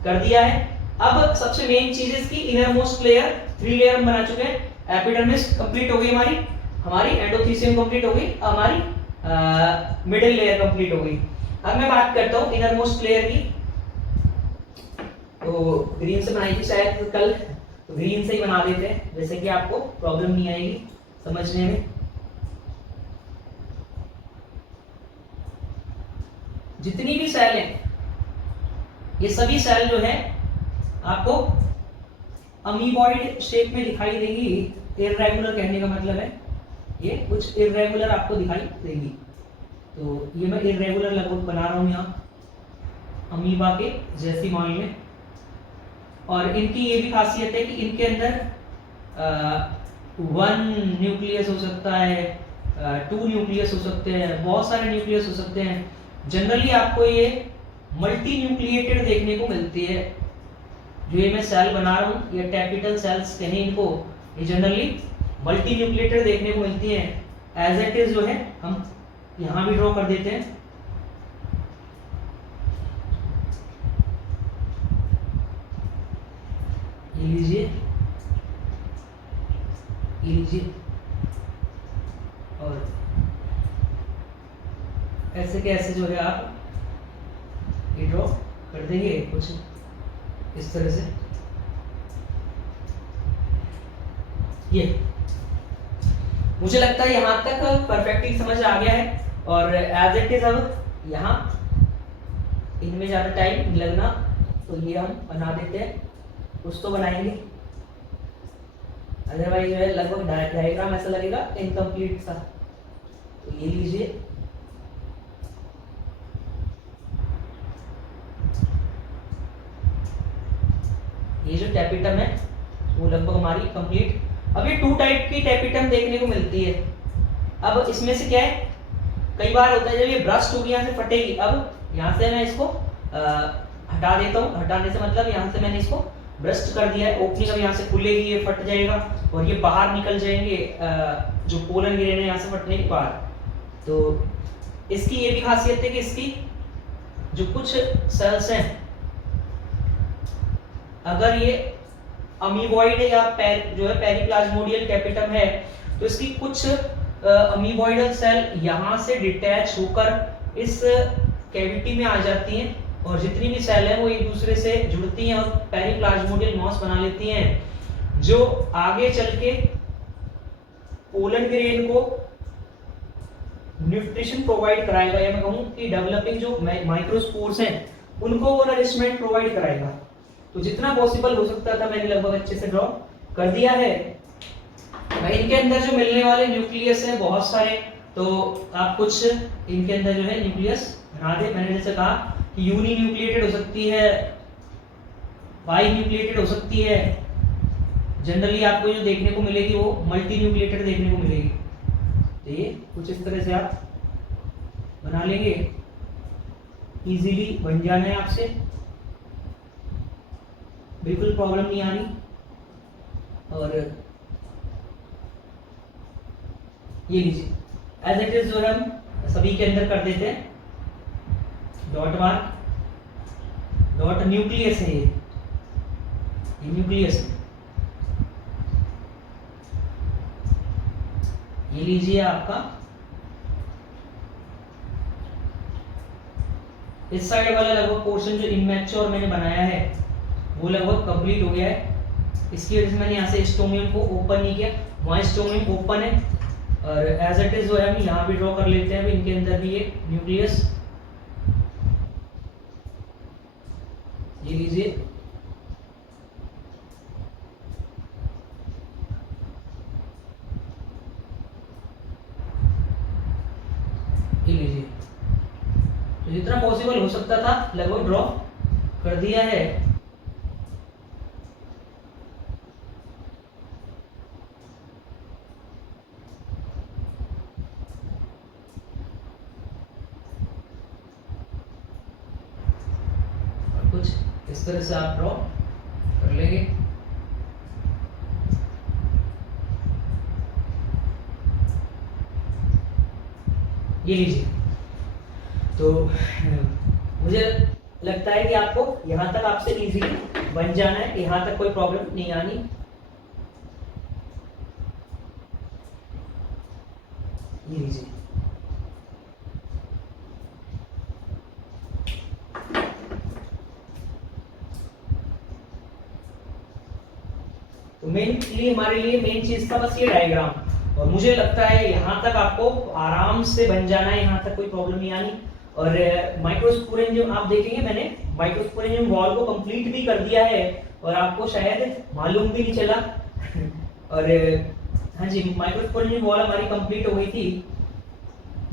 कर दिया है। अब सबसे मेन चीज इसकी इनर मोस्ट लेयर, 3 लेयर हम बना चुके हैं। एपिडर्मिस कंप्लीट हो गई हमारी एंडोथीसियम कंप्लीट हो गई, हमारी मिडिल लेयर कंप्लीट हो गई। अब मैं बात करता हूँ इनर मोस्ट लेयर की। तो ग्रीन से बनाई थी शायद कल, तो ग्रीन से ही बना देते हैं, जैसे कि आपको प्रॉब्लम नहीं आएगी समझने में। जितनी भी सेल हैं ये सभी सेल जो है आपको अमीबॉइड शेप में दिखाई देंगी। इररेगुलर कहने का मतलब है ये कुछ इररेगुलर आपको दिखाई देंगी। तो ये मैं इररेगुलर लगभग बना रहा हूँ यहाँ अमीबा के जैसी मान लें। और इनकी ये भी खासियत है कि इनके अंदर 1 न्यूक्लियस हो सकता है, 2 न्यूक्लियस हो सकते हैं, बहुत सारे न्यूक्लियस हो सकते हैं। जनरली आपको ये मल्टी न्यूक्लिएटेड देखने को मिलती है। जो ये मैं सेल बना रहा हूँ ये टैपिटल सेल्स कहें इनको, ये जनरली मल्टी न्यूक्लिएटेड देखने को मिलती हैं। एज इट इज जो है हम यहाँ भी ड्रॉ कर देते हैं। ये लीजिए और ऐसे के ऐसे जो है आप ये ड्रॉ कर देंगे कुछ इस तरह से। ये मुझे लगता है यहाँ तक परफेक्टली समझ आ गया है। और एज इट इज अब यहाँ इनमें ज़्यादा टाइम लगना, तो ये हम बना देते हैं। कुछ तो बनाएंगे, अदरवाइज जो है लगभग डायग्राम ऐसा लगेगा इनकम्प्लीट सा। तो ये लीजिए, ये जो टैपिटम है वो लगभग हमारी कंप्लीट। अब ये 2 टाइप की टैपिटम देखने को मिलती है। अब इसमें से क्या है, कई बार होता है जब ये ब्रस्ट होगी यहाँ से फटेगी, अब यहाँ से मैं इसको हटा देता हूँ, हटाने से मतलब यहाँ से मैंने इसको ब्रस्ट कर दिया है, ओपनिंग अब यहाँ से खुलेगी, ये फट जाएगा और ये बाहर निकल जाएंगे जो पोलन ग्रेन है यहाँ से फटने के बाद। तो इसकी ये भी खासियत है कि इसकी जो कुछ सेल्स हैं, अगर ये अमीबॉइड या जो है पेरिप्लाज्मोडियल कैपिटम है, तो इसकी कुछ अमीबॉइडल सेल यहाँ से डिटैच होकर इस कैविटी में आ जाती हैं और जितनी भी सेल है वो एक दूसरे से जुड़ती हैं और पेरिप्लाज्मोडियल मॉस बना लेती हैं, जो आगे चल के पोलन ग्रेन को न्यूट्रिशन प्रोवाइड कराएगा, या मैं कहूं कि डेवलपिंग जो माइक्रोस्पोर्स हैं उनको वो नरिशमेंट प्रोवाइड कराएगा। तो जितना पॉसिबल हो सकता था मैंने लगभग अच्छे से ड्रॉ कर दिया है। इनके अंदर जो मिलने वाले न्यूक्लियस है बहुत सारे, तो आप कुछ इनके अंदर जो है न्यूक्लियस बना दे। मैंने जैसे कहा कि यूनी न्यूक्लिएटेड हो सकती है, बाई न्यूक्लिएटेड हो सकती है, जनरली आपको जो देखने को मिलेगी वो मल्टी न्यूक्लिएटेड देखने को मिलेगी। तो ये कुछ इस तरह से आप बना लेंगे, इजीली बन जाना है आपसे, बिल्कुल प्रॉब्लम नहीं आनी। और ये लीजिए एज इट इज जो हम सभी के अंदर कर देते हैं, डॉट मार्क, डॉट न्यूक्लियस है, ये न्यूक्लियस है। ये लीजिए आपका इस साइड वाला लगभग पोर्शन जो इनमैच्योर मैंने बनाया है वो लगभग कंप्लीट हो गया है। इसकी वजह से मैंने यहाँ से स्टोमियम को ओपन नहीं किया, वहाँ स्टोमियम ओपन है और एज इट इज जो है हम यहाँ भी ड्रॉ कर लेते हैं। इनके अंदर भी ये न्यूक्लियस, ये लीजिए, ये लीजिए। तो जितना पॉसिबल हो सकता था लगभग ड्रॉ कर दिया है। और कुछ इस तरह से आप ड्रॉ कर लेंगे। ये लीजिए। तो मुझे लगता है कि आपको यहां तक आपसे इजीली बन जाना है, यहां तक कोई प्रॉब्लम नहीं आनी। ये लीजिए। तो मेनली हमारे लिए मेन चीज था बस ये डायग्राम, और मुझे लगता है यहाँ तक आपको आराम से बन जाना है, यहाँ तक कोई प्रॉब्लम नहीं आनी। और माइक्रोस्पोरेंजियम आप देखेंगे मैंने माइक्रोस्पोरेंजियम वॉल को कंप्लीट भी कर दिया है और आपको शायद मालूम भी नहीं चला। और हाँ जी, माइक्रोस्पोरेंजियम वॉल हमारी कंप्लीट हो गई थी।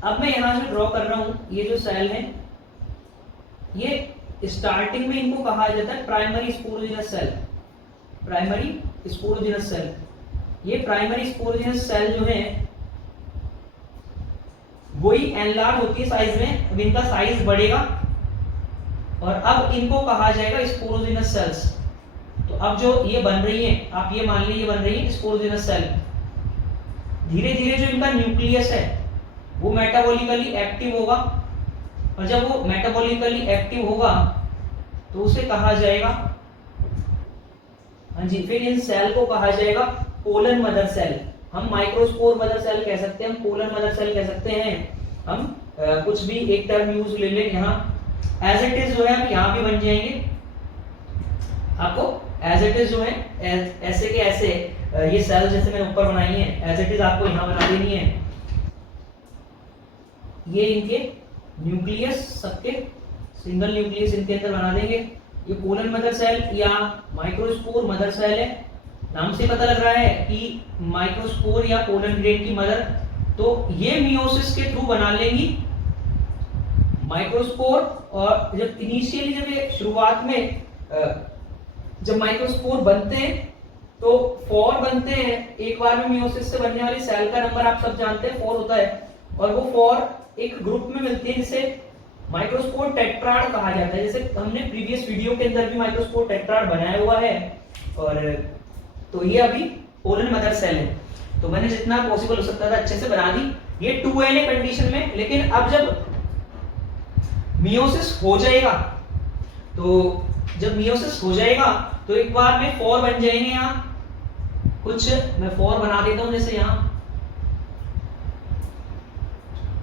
अब मैं यहाँ से ड्रॉ कर रहा हूँ ये जो सेल है, ये स्टार्टिंग में इनको कहा जाता है primary sporogenous cell. Primary sporogenous cell, ये प्राइमरी स्पोरोजिनस सेल जो है वही एनलार्ज होती है साइज में। अब इनका साइज बढ़ेगा और अब इनको कहा जाएगा स्पोरोजिनस सेल्स। तो अब जो ये बन रही हैं, आप ये मान लीजिए ये बन रही है स्पोरोजिनस सेल। धीरे धीरे जो इनका न्यूक्लियस है वो मेटाबॉलिकली एक्टिव होगा, और जब वो मेटाबॉलिकली एक्टिव होगा तो उसे कहा जाएगा, हाँ जी, फिर इन सेल को कहा जाएगा पोलन मदर सेल। हम माइक्रोस्पोर मदर सेल कह सकते हैं, हम पोलन मदर सेल कह सकते हैं। हम कुछ भी एक टर्म यूज ले लें। यहाँ एज इट इज जो है हम यहाँ भी बन जाएंगे। आपको एज इट इज जो है ऐसे के ऐसे ये सेल जैसे मैंने ऊपर बनाई है एज इट इज आपको यहाँ बना देनी है। ये इनके न्यूक्लियस सबके सिंगल न्यूक्लियस इनके अंदर बना देंगे। ये पोलन मदर सेल या माइक्रोस्पोर मदर सेल है, नाम से पता लग रहा है कि माइक्रोस्पोर या पोलन ग्रेन की मदर। तो ये मियोसिस के थ्रू बना लेंगी माइक्रोस्पोर। और जब इनिशियली जब ये शुरुआत में जब माइक्रोस्पोर बनते हैं तो 4 बनते हैं। एक बार में मियोसिस से बनने वाली सेल का नंबर आप सब जानते हैं 4 होता है, और वो 4 एक ग्रुप में मिलती है जिसे माइक्रोस्पोर टेट्राड कहा जाता है। जैसे हमने प्रीवियस वीडियो के अंदर भी माइक्रोस्पोर टेट्राड बनाया हुआ है। और तो ये अभी पोलन मदर सेल है, तो मैंने जितना पॉसिबल हो सकता था अच्छे से बना दी। ये 2Na कंडीशन में, लेकिन अब जब मियोसिस हो जाएगा, तो जब मियोसिस हो जाएगा तो एक बार में 4 बन जाएंगे। यहाँ कुछ मैं 4 बना देता हूं, जैसे यहाँ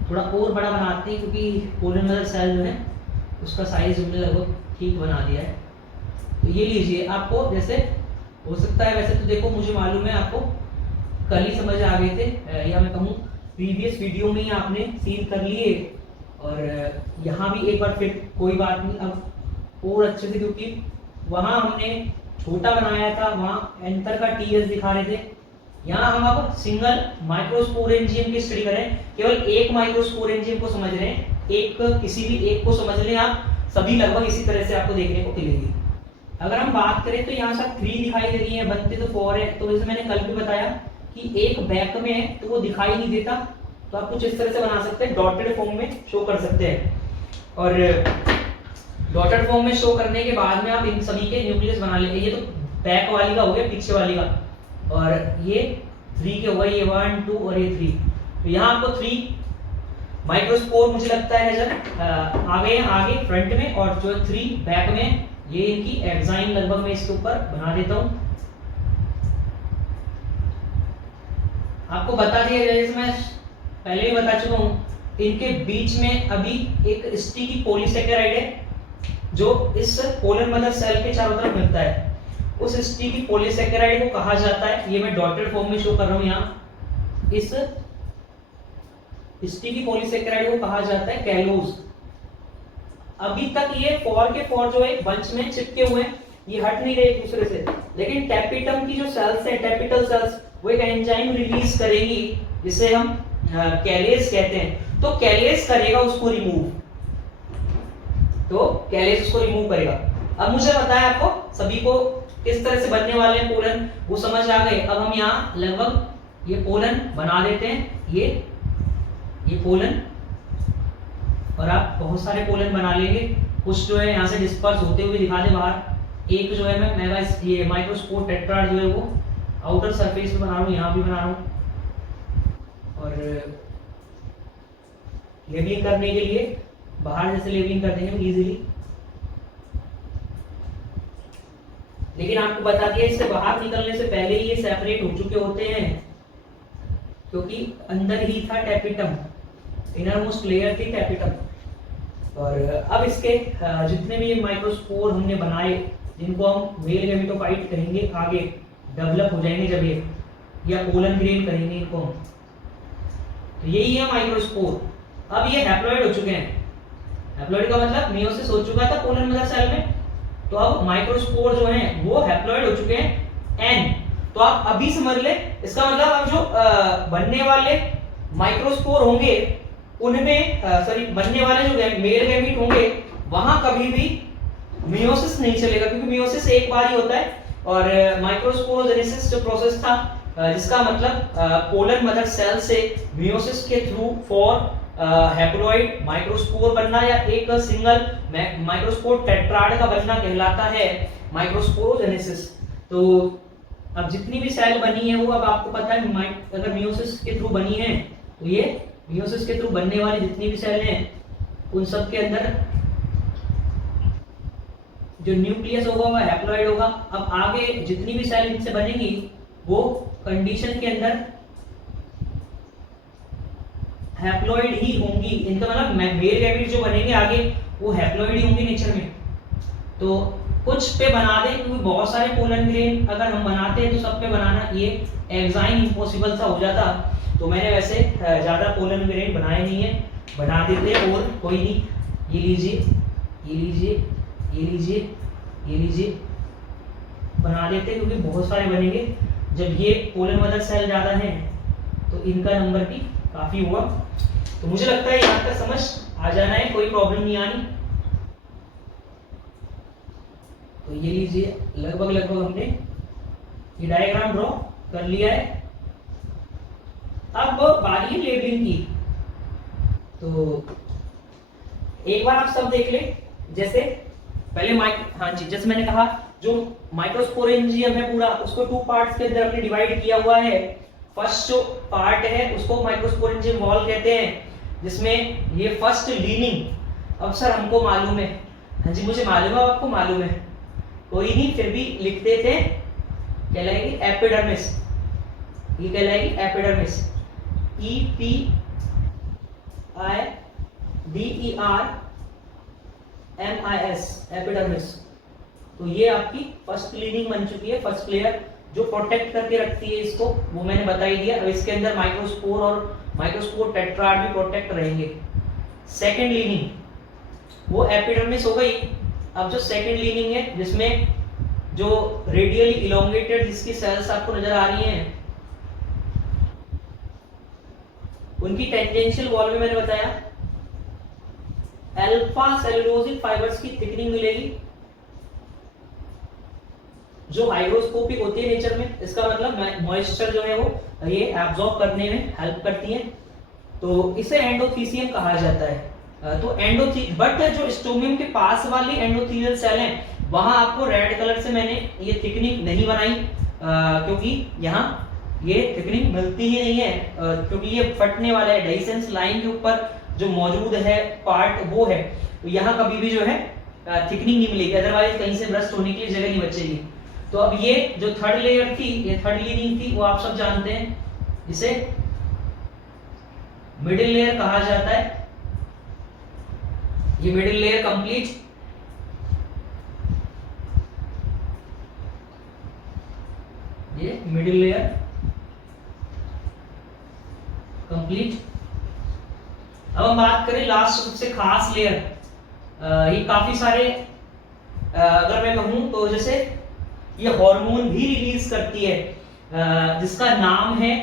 थोड़ा और बड़ा बनाते हैं क्योंकि पोलन मदर सेल जो है उसका साइज हमने लगभग ठीक बना दिया है। तो ये लीजिए, आपको जैसे हो सकता है, वैसे तो देखो मुझे मालूम है आपको कल ही समझ आ गए थे, या मैं कहूँ प्रीवियस वीडियो में ही आपने सीन कर लिए। और यहाँ भी एक बार फिर कोई बात नहीं, अब और अच्छे से, क्योंकि वहाँ हमने छोटा बनाया था, वहाँ एंटर का टीएस दिखा रहे थे। यहाँ हम अब सिंगल माइक्रोस्पोरेंजियम की स्टडी करें, केवल एक माइक्रोस्पोरेंजियम को समझ रहे हैं, एक किसी भी एक को समझ लें आप, सभी लगभग इसी तरह से आपको देखने को मिलेगी। अगर हम बात करें तो यहाँ सब 3 दिखाई दे रही है, बनते तो 4 है। तो जैसे मैंने कल भी बताया कि एक बैक में है तो वो दिखाई नहीं देता, तो आप कुछ इस तरह से बना सकते हैं, डॉटेड फॉर्म में शो कर सकते हैं। और डॉटेड फॉर्म में शो करने के बाद में आप इन सभी के न्यूक्लियस बना लेंगे। ये तो बैक वाली का हो गया, पीछे वाली का, और ये 3 के हो गए, ये 1 2 और ये 3। तो यहाँ आपको 3 माइक्रोस्पोर मुझे लगता है नजर आ गए आगे फ्रंट में, और जो 3 बैक में, ये इनकी एग्जाइन लगभग मैं इसके ऊपर बना देता हूं। आपको बता दिया जाए, जैसे मैं पहले ही बता चुका हूं, इनके बीच में अभी एक स्टिकी पॉलीसेकेराइड है जो इस पोलन मदर सेल के चारों तरफ मिलता है। उस स्टिकी पॉलीसेकेराइड को कहा जाता है, ये मैं डॉटेड फॉर्म में शो कर रहा हूं यहाँ, इस स्टिकी पॉलीसेकेराइड को कहा जाता है कैलोज। अभी तक ये 4 के 4 जो है बंच में चिपके हुए हैं, ये हट नहीं रहे एक दूसरे से, लेकिन टैपिटम की जो सेल्स है, टैपिटल सेल्स, वो एक एंजाइम रिलीज करेगी जिसे हम कैलेज कहते हैं। तो कैलेज करेगा उसको रिमूव, तो कैलेज उसको रिमूव करेगा। अब मुझे पता है आपको सभी को किस तरह से बनने वाले हैं पोलन, वो समझ आ गए। अब हम यहाँ लगभग ये पोलन बना देते हैं, ये पोलन, और आप बहुत सारे पोलन बना लेंगे। कुछ जो है यहाँ से डिस्पर्स होते हुए दिखा दे बाहर। एक जो है मैं ये माइक्रोस्पोर टेट्राड जो है वो आउटर सरफेस पे बना रहा हूँ, यहाँ भी बना रहा हूँ। और लेबलिंग करने के लिए बाहर जैसे लेबलिंग कर देंगे इजीली, लेकिन आपको बता दिया इससे बाहर निकलने से पहले ही ये सेपरेट हो चुके होते हैं, क्योंकि अंदर ही था टैपिटम, इनरमोस्ट लेयर थी टैपिटम। और अब इसके जितने भी माइक्रोस्पोर हमने बनाए, जिनको हम मेल गैमेटोफाइट कहेंगे, आगे डेवलप हो जाएंगे जब ये, या पोलन ग्रेन कहेंगे इनको हम, तो यही है माइक्रोस्पोर। अब ये हैप्लॉइड हो चुके हैं, हैप्लॉइड का मतलब मियोसिस हो चुका था पोलन मदर सेल में, तो अब माइक्रोस्पोर जो हैं वो हैप्लॉइड हो चुके हैं एन। तो आप अभी समझ ले, इसका मतलब अब जो बनने वाले माइक्रोस्पोर होंगे उनमें बनने वाले जो मेल गैमीट होंगे वहां कभी भी मियोसिस नहीं चलेगा, क्योंकि मियोसिस एक बार ही होता है। और माइक्रोस्पोरोजेनेसिस जो प्रोसेस था, जिसका मतलब पोलन मदर सेल से मियोसिस के थ्रू फॉर हैप्लॉइड माइक्रोस्पोर बनना या एक सिंगल माइक्रोस्पोर टेट्राड का बनना कहलाता है माइक्रोस्पोरोजेनेसिस। तो अब जितनी भी सेल बनी है वो अब आपको पता है, अगर मियोसिस के थ्रू बनी है तो ये मियोसिस के थ्रू बनने वाली जितनी भी सेल हैं उन सब के अंदर जो न्यूक्लियस होगा वह हैप्लॉइड होगा। अब आगे जितनी भी सेल इनसे बनेगी वो कंडीशन के अंदर हैप्लॉइड ही होंगी। इनका मतलब मेल गैमीट जो बनेंगे आगे वो हैप्लॉइड ही होंगे नेचर में। तो कुछ पे बना दें, क्योंकि बहुत सारे पोलन ग्रेन अगर हम बनाते हैं तो सब पे बनाना ये एग्जाइन इम्पॉसिबल सा हो जाता। तो मैंने वैसे ज्यादा पोलन ग्रेन बनाए नहीं है, बना देते और कोई नहीं। ये लीजिए, ये लीजिए, ये लीजिए, ये लीजिए, बना देते क्योंकि बहुत सारे बनेंगे। जब ये पोलन मदर सेल ज्यादा है तो इनका नंबर भी काफी हुआ। तो मुझे लगता है यहाँ तक समझ आ जाना है, कोई प्रॉब्लम नहीं आनी। तो ये लीजिए, लगभग हमने ये डायग्राम ड्रॉ कर लिया है। अब बारी है लेबलिंग की। तो एक बार आप सब देख ले, जैसे पहले हाँ जी, जैसे मैंने कहा जो माइक्रोस्पोरेंजियम है पूरा, उसको 2 पार्ट्स के अंदर हमने डिवाइड किया हुआ है। फर्स्ट जो पार्ट है उसको माइक्रोस्पोरेंजियम वॉल कहते हैं, जिसमें ये फर्स्ट लीनिंग, अब सर हमको मालूम है, हाँ जी मुझे मालूम है, आपको मालूम है, कोई नहीं फिर भी लिख देते हैं, कहलाएगी एपिडर्मिस, ये कहलाएगी एपिडर्मिस, EPIDERMIS, एपिडर्मिस। तो ये आपकी फर्स्ट लीनिंग बन चुकी है, फर्स्ट लेयर जो प्रोटेक्ट करके रखती है इसको, वो मैंने बता ही दिया। अब इसके अंदर माइक्रोस्पोर और माइक्रोस्पोर टेट्राड भी प्रोटेक्ट रहेंगे। सेकंड लीनिंग वो एपिडर्मिस हो गई। अब जो सेकंड लीनिंग है, जिसमें जो रेडियली इलोंगेटेड जिसकी सेल्स आपको नजर आ रही हैं, उनकी टेंजेंशियल वॉल में मैंने बताया अल्फा सेलुलोजिक फाइबर्स की थिकनिंग मिलेगी, जो हाइग्रोस्कोपिक होती है नेचर में। इसका मतलब मॉइस्चर जो है वो ये एब्जॉर्ब करने में हेल्प करती है, तो इसे एंडोथीसियम कहा जाता है। तो बट जो स्टोमियम के पास वाली एंडोथीलियल सेल है, वहां आपको रेड कलर से मैंने ये थिकनिंग नहीं बनाई, क्योंकि यहाँ ये थिकनिंग मिलती ही नहीं है, क्योंकि ये फटने वाला है, डेहिसेंस लाइन के ऊपर जो मौजूद है पार्ट वो है, तो यहाँ कभी भी जो है थिकनिंग नहीं मिलेगी, अदरवाइज कहीं से ब्रस्ट होने के लिए जगह नहीं बचेगी। तो अब ये जो थर्ड लेयर थी, ये थर्ड लीनिंग थी, वो आप सब जानते हैं, जिसे मिडिल लेयर कहा जाता है। ये मिडिल लेयर कंप्लीट, ये मिडिल लेयर कंप्लीट। अब हम बात करें लास्ट सबसे खास लेयर, ये काफी सारे अगर मैं कहूं तो जैसे ये हार्मोन भी रिलीज करती है, जिसका नाम है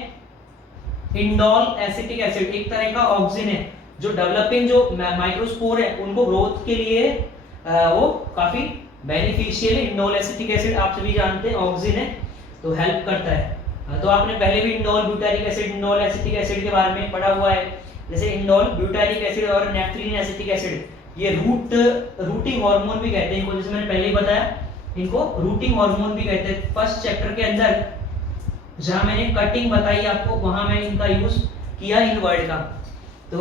इंडोल एसिटिक एसिड, एक तरह का ऑक्सिन है, जो डेवलपिंग जो माइक्रोस्पोर है उनको ग्रोथ के लिए वो काफी बेनिफिशियल है। इंडोल एसिटिक एसिड आप सभी जानते हैं ऑक्सिन है, तो हेल्प करता है। तो आपने पहले भी indole butyric acid, indole acetic acid के बारे में पढ़ा हुआ है। जैसे इंडोल ब्यूटारिक एसिड और नेफ्थलीन एसिटिक एसिड, ये रूटिंग हार्मोन भी कहते हैं इनको, जैसे मैंने पहले ही बताया, इनको रूटिंग हार्मोन भी कहते हैं। फर्स्ट चैप्टर के अंदर जहां मैंने कटिंग बताई आपको, वहां मैं इनका यूज किया इन वर्ड का। तो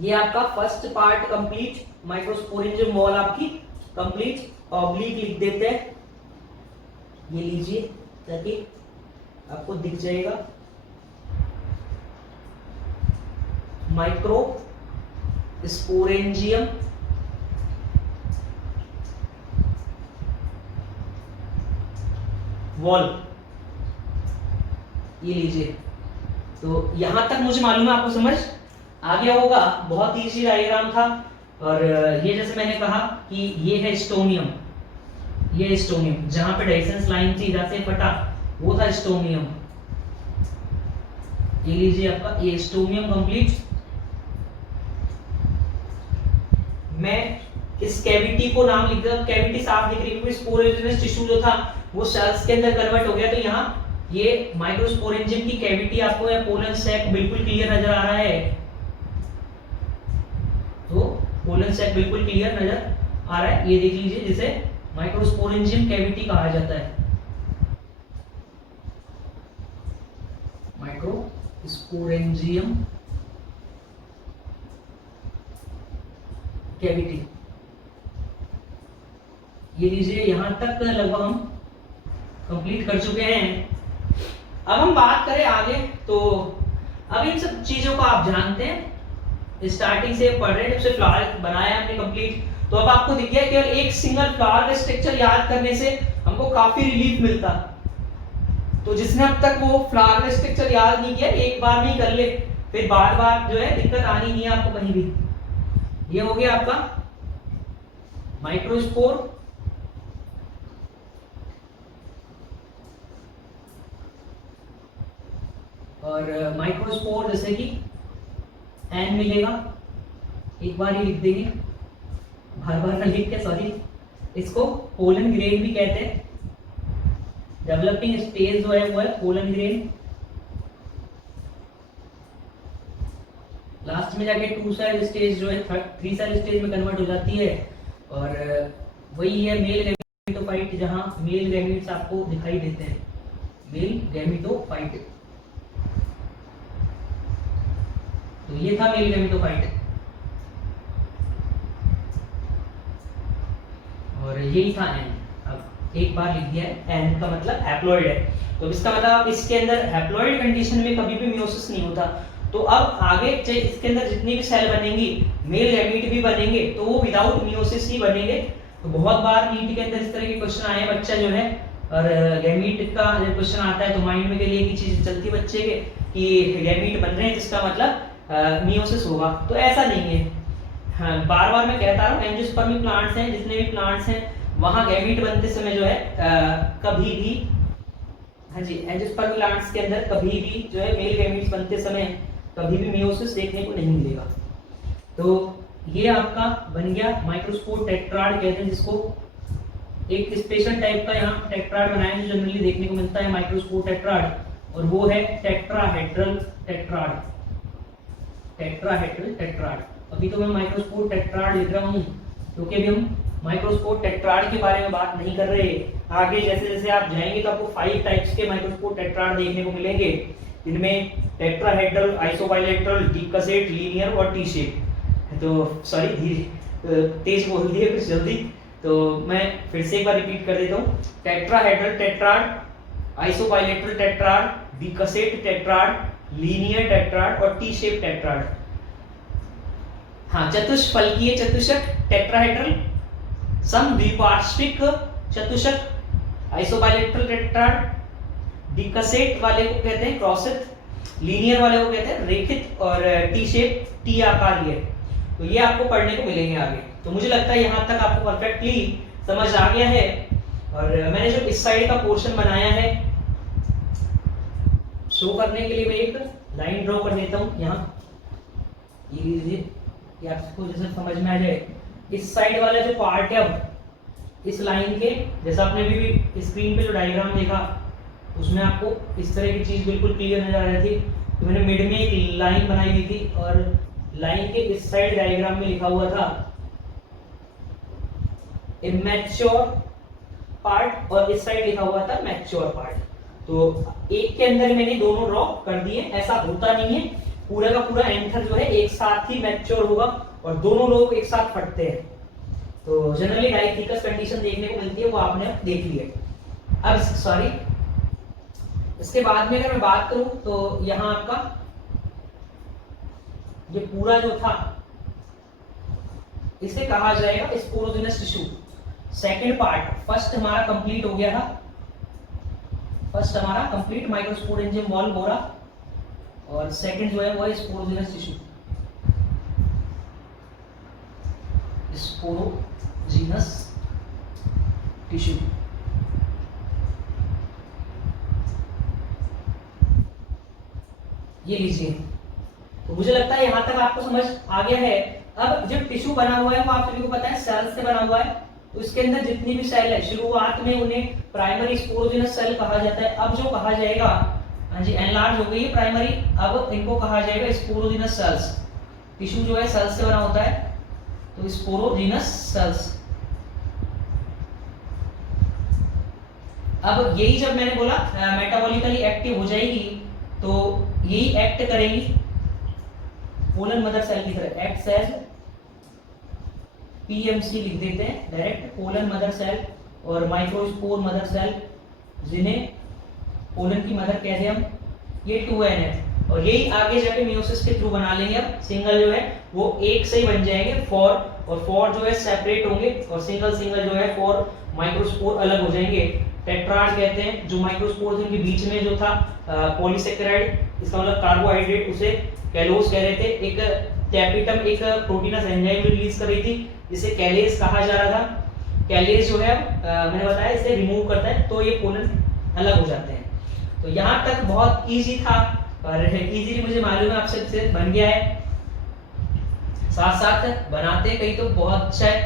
ये आपका first part complete, microsporangium wall आपकी कंप्लीट, ऑब्लिक लिख देते हैं, ये लीजिए ताकि आपको दिख जाएगा। माइक्रो स्पोरेंजियम वॉल, ये लीजिए। तो यहां तक मुझे मालूम है आपको समझ आ गया होगा, बहुत इजी डायग्राम था। और ये जैसे मैंने कहा कि ये है स्टोमियम, ये स्टोमियम जहां पे डेहिसेंस लाइन थी जहां से फटा वो था स्टोमियम, ये लीजिए आपका ये स्टोमियम कंप्लीट। मैं इस कैविटी को नाम लिख दिया, कैविटी साफ दिख रही है, स्पोरेंजियस टिश्यू जो था वो सेल्स के अंदर कन्वर्ट हो गया। तो यहाँ ये माइक्रोस्पोरेंजियम की कैविटी आपको या पोलन सैक बिल्कुल क्लियर नजर आ रहा है, तो पोलन सैक बिल्कुल क्लियर नजर आ रहा है, ये देख लीजिए, जिसे माइक्रोस्पोरेंजियम कैविटी कहा जाता है, माइक्रोस्पोरेंजियम कैविटी। ये लीजिए, यहां तक लगभग हम कंप्लीट कर चुके हैं। अब हम बात करें आगे, तो अब इन सब चीजों को आप जानते हैं, स्टार्टिंग से पढ़ रहे हैं, जब से फ्लावर बनाया हमने कंप्लीट, तो अब आपको दिख गया केवल एक सिंगल फ्लावर का स्ट्रक्चर याद करने से हमको काफी रिलीफ मिलता। तो जिसने अब तक वो फ्लावर का स्ट्रक्चर याद नहीं किया, एक बार में ही कर ले, फिर बार बार जो है दिक्कत आनी नहीं है आपको कहीं भी। ये हो गया आपका माइक्रोस्पोर, और माइक्रोस्पोर जैसे कि एन मिलेगा, एक बार ही लिख देंगे, बार बार ना लिख के, सॉरी, इसको पोलन ग्रेन भी कहते हैं। डेवलपिंग स्टेज जो है वो है पोलन ग्रेन, लास्ट में जाके 2 सेल स्टेज जो है 3 सेल स्टेज में कन्वर्ट हो जाती है। और वही है मेल गैमेटोफाइट, जहां मेल गैमेट्स आपको दिखाई देते हैं, मेल गैमेटोफाइट। तो ये था मेल गैमेटोफाइट, और यही था एन। अब एक बार लिख दिया है, एन का मतलब हैप्लॉइड है। तो इसका मतलब इसके अंदर हैप्लॉइड कंडीशन में कभी भी मियोसिस नहीं होता। तो अब आगे इसके अंदर जितनी भी सेल बनेंगी, मेल गैमीट भी बनेंगे, तो वो विदाउट मियोसिस ही बनेंगे। तो बहुत बार नीट के अंदर इस तरह के क्वेश्चन आए हैं, बच्चा जो है और गैमीट का जब क्वेश्चन आता है तो माइंड में के लिए की चीज चलती बच्चे के कि गैमीट बन रहे हैं जिसका मतलब मियोसिस होगा, तो ऐसा नहीं है। हाँ, बार बार मैं कहता हूँ एंजियोस्पर्मी प्लांट्स हैं, जितने भी प्लांट्स हैं वहां गैमीट बनते समय जो है कभी भी, हाँ जी, एंजियोस्पर्म प्लांट्स के अंदर कभी भी जो है मेल गैमीट्स बनते समय कभी भी मियोसिस देखने को नहीं मिलेगा। तो ये आपका बन गया माइक्रोस्पोर टेट्राड कहते हैं जिसको। एक स्पेशल टाइप का यहाँ टेट्राड बनाया है जो जनरली देखने को मिलता है माइक्रोस्पोर टेट्राड, और वो है टेट्राहेड्रल टेट्राड। Tetrahedral tetrad. अभी तो मैं माइक्रोस्पोर टेट्राड लिख रहा हूँ क्योंकि अभी हम माइक्रोस्पोर टेट्राड के बारे में बात नहीं कर रहे। आगे जैसे जैसे आप जाएंगे तो आपको 5 टाइप्स के माइक्रोस्पोर टेट्राड देखने को मिलेंगे, इनमें टेट्राहेड्रल, आइसोबाइलेटरल, डीकसेट, लीनियर और टी शेप। तो सॉरी धीरे तेज बोल दिए कुछ जल्दी, तो मैं फिर से एक बार रिपीट कर देता हूँ। Tetrahedral tetrad, isobilateral tetrad, decussate tetrad, linear tetrad और टी शेप टेट्राड। हाँ, चतुष्फलकीय चतुष्क टेट्राहेड्रल, समद्विपार्श्विक चतुष्क आइसोबाइलेटरल टेट्राड, डीकसेट वाले को कहते हैं क्रॉसित, लीनियर वाले को कहते हैं रेखित, और टी शेप टी आकार ये। तो ये आपको पढ़ने को मिलेंगे आगे। तो मुझे लगता है यहाँ तक आपको परफेक्टली समझ आ गया है। और मैंने जो इस साइड का पोर्शन बनाया है शो करने के लिए मैं एक लाइन ड्रॉ कर देता हूँ यहाँ, ये लीजिए कि आपको जैसे समझ में आ जाए। इस साइड वाला जो पार्ट है, अब इस लाइन के जैसा आपने भी स्क्रीन पे जो डायग्राम देखा उसमें आपको इस तरह की चीज बिल्कुल क्लियर नजर आ रही थी। तो मैंने मिड में एक लाइन बनाई हुई थी और लाइन के इस साइड डायग्राम में लिखा हुआ था इमैच्योर पार्ट और इस साइड लिखा हुआ था मैच्योर पार्ट। तो एक के अंदर मैंने दोनों ड्रॉ कर दिए। ऐसा होता नहीं है, पूरा का पूरा एंथर जो है एक साथ ही मैच्योर होगा और दोनों लोग एक साथ फटते हैं। तो जनरली डाइथिकस कंडीशन देखने को मिलती है, वो आपने देख लिया। अब सॉरी, इसके बाद में अगर मैं बात करूं तो यहां आपका ये पूरा जो था इसे कहा जाएगा sporogenous tissue. Second part, first हमारा कंप्लीट हो गया था, फर्स्ट हमारा कंप्लीट माइक्रोस्पोरेंजियम वॉल बोरा, और सेकंड जो है वो स्पोरोजिनस टिश्यू, स्पोरोजिनस टिश्यू। ये लीजिए। तो मुझे लगता है यहां तक आपको समझ आ गया है। अब जब टिश्यू बना हुआ है वो आप सभी को पता है सेल से बना हुआ है, तो इसके अंदर जितनी भी सेल है शुरुआत में उन्हें प्राइमरी स्पोरोजिनस सेल कहा जाता है। अब जो कहा जाएगा, हाँ जी, एनलार्ज हो गई है प्राइमरी, अब इनको कहा जाएगा स्पोरोजिनस सेल्स। टिश्यू जो है सेल्स से बना होता है, तो स्पोरोजिनस सेल्स। अब यही जब मैंने बोला मेटाबॉलिकली एक्टिव हो जाएगी तो यही एक्ट करेगी पोलन मदर सेल की तरह, एक्ट एज पीएमसी लिख देते हैं डायरेक्ट, पोलन मदर सेल और माइक्रोस्पोर मदर सेल, जिन्हें पोलन की मदर कहते हैं हम। ये 2n है और यही आगे जाके मियोसिस के थ्रू बना लेंगे। अब सिंगल जो है वो एक से ही बन जाएंगे, फोर, और फोर जो है सेपरेट होंगे और सिंगल सिंगल जो है फोर माइक्रोस्पोर अलग हो जाएंगे। टेट्राड कहते हैं जो माइक्रोस्पोर के बीच में जो था पॉलीसेकेराइड, इसका मतलब कार्बोहाइड्रेट, उसे कैलोस कह रहे थे। एक कैपिटम एक प्रोटीनस एंजाइम रिलीज कर रही थी जिसे कैलेस कहा जा रहा था। कैलेस जो है मैंने बताया इसे रिमूव करता है तो ये पोलन अलग हो जाते हैं। तो यहाँ तक बहुत इजी था और इजीली मुझे मालूम है आप सबसे बन गया है। साथ साथ बनाते कहीं तो बहुत अच्छा है,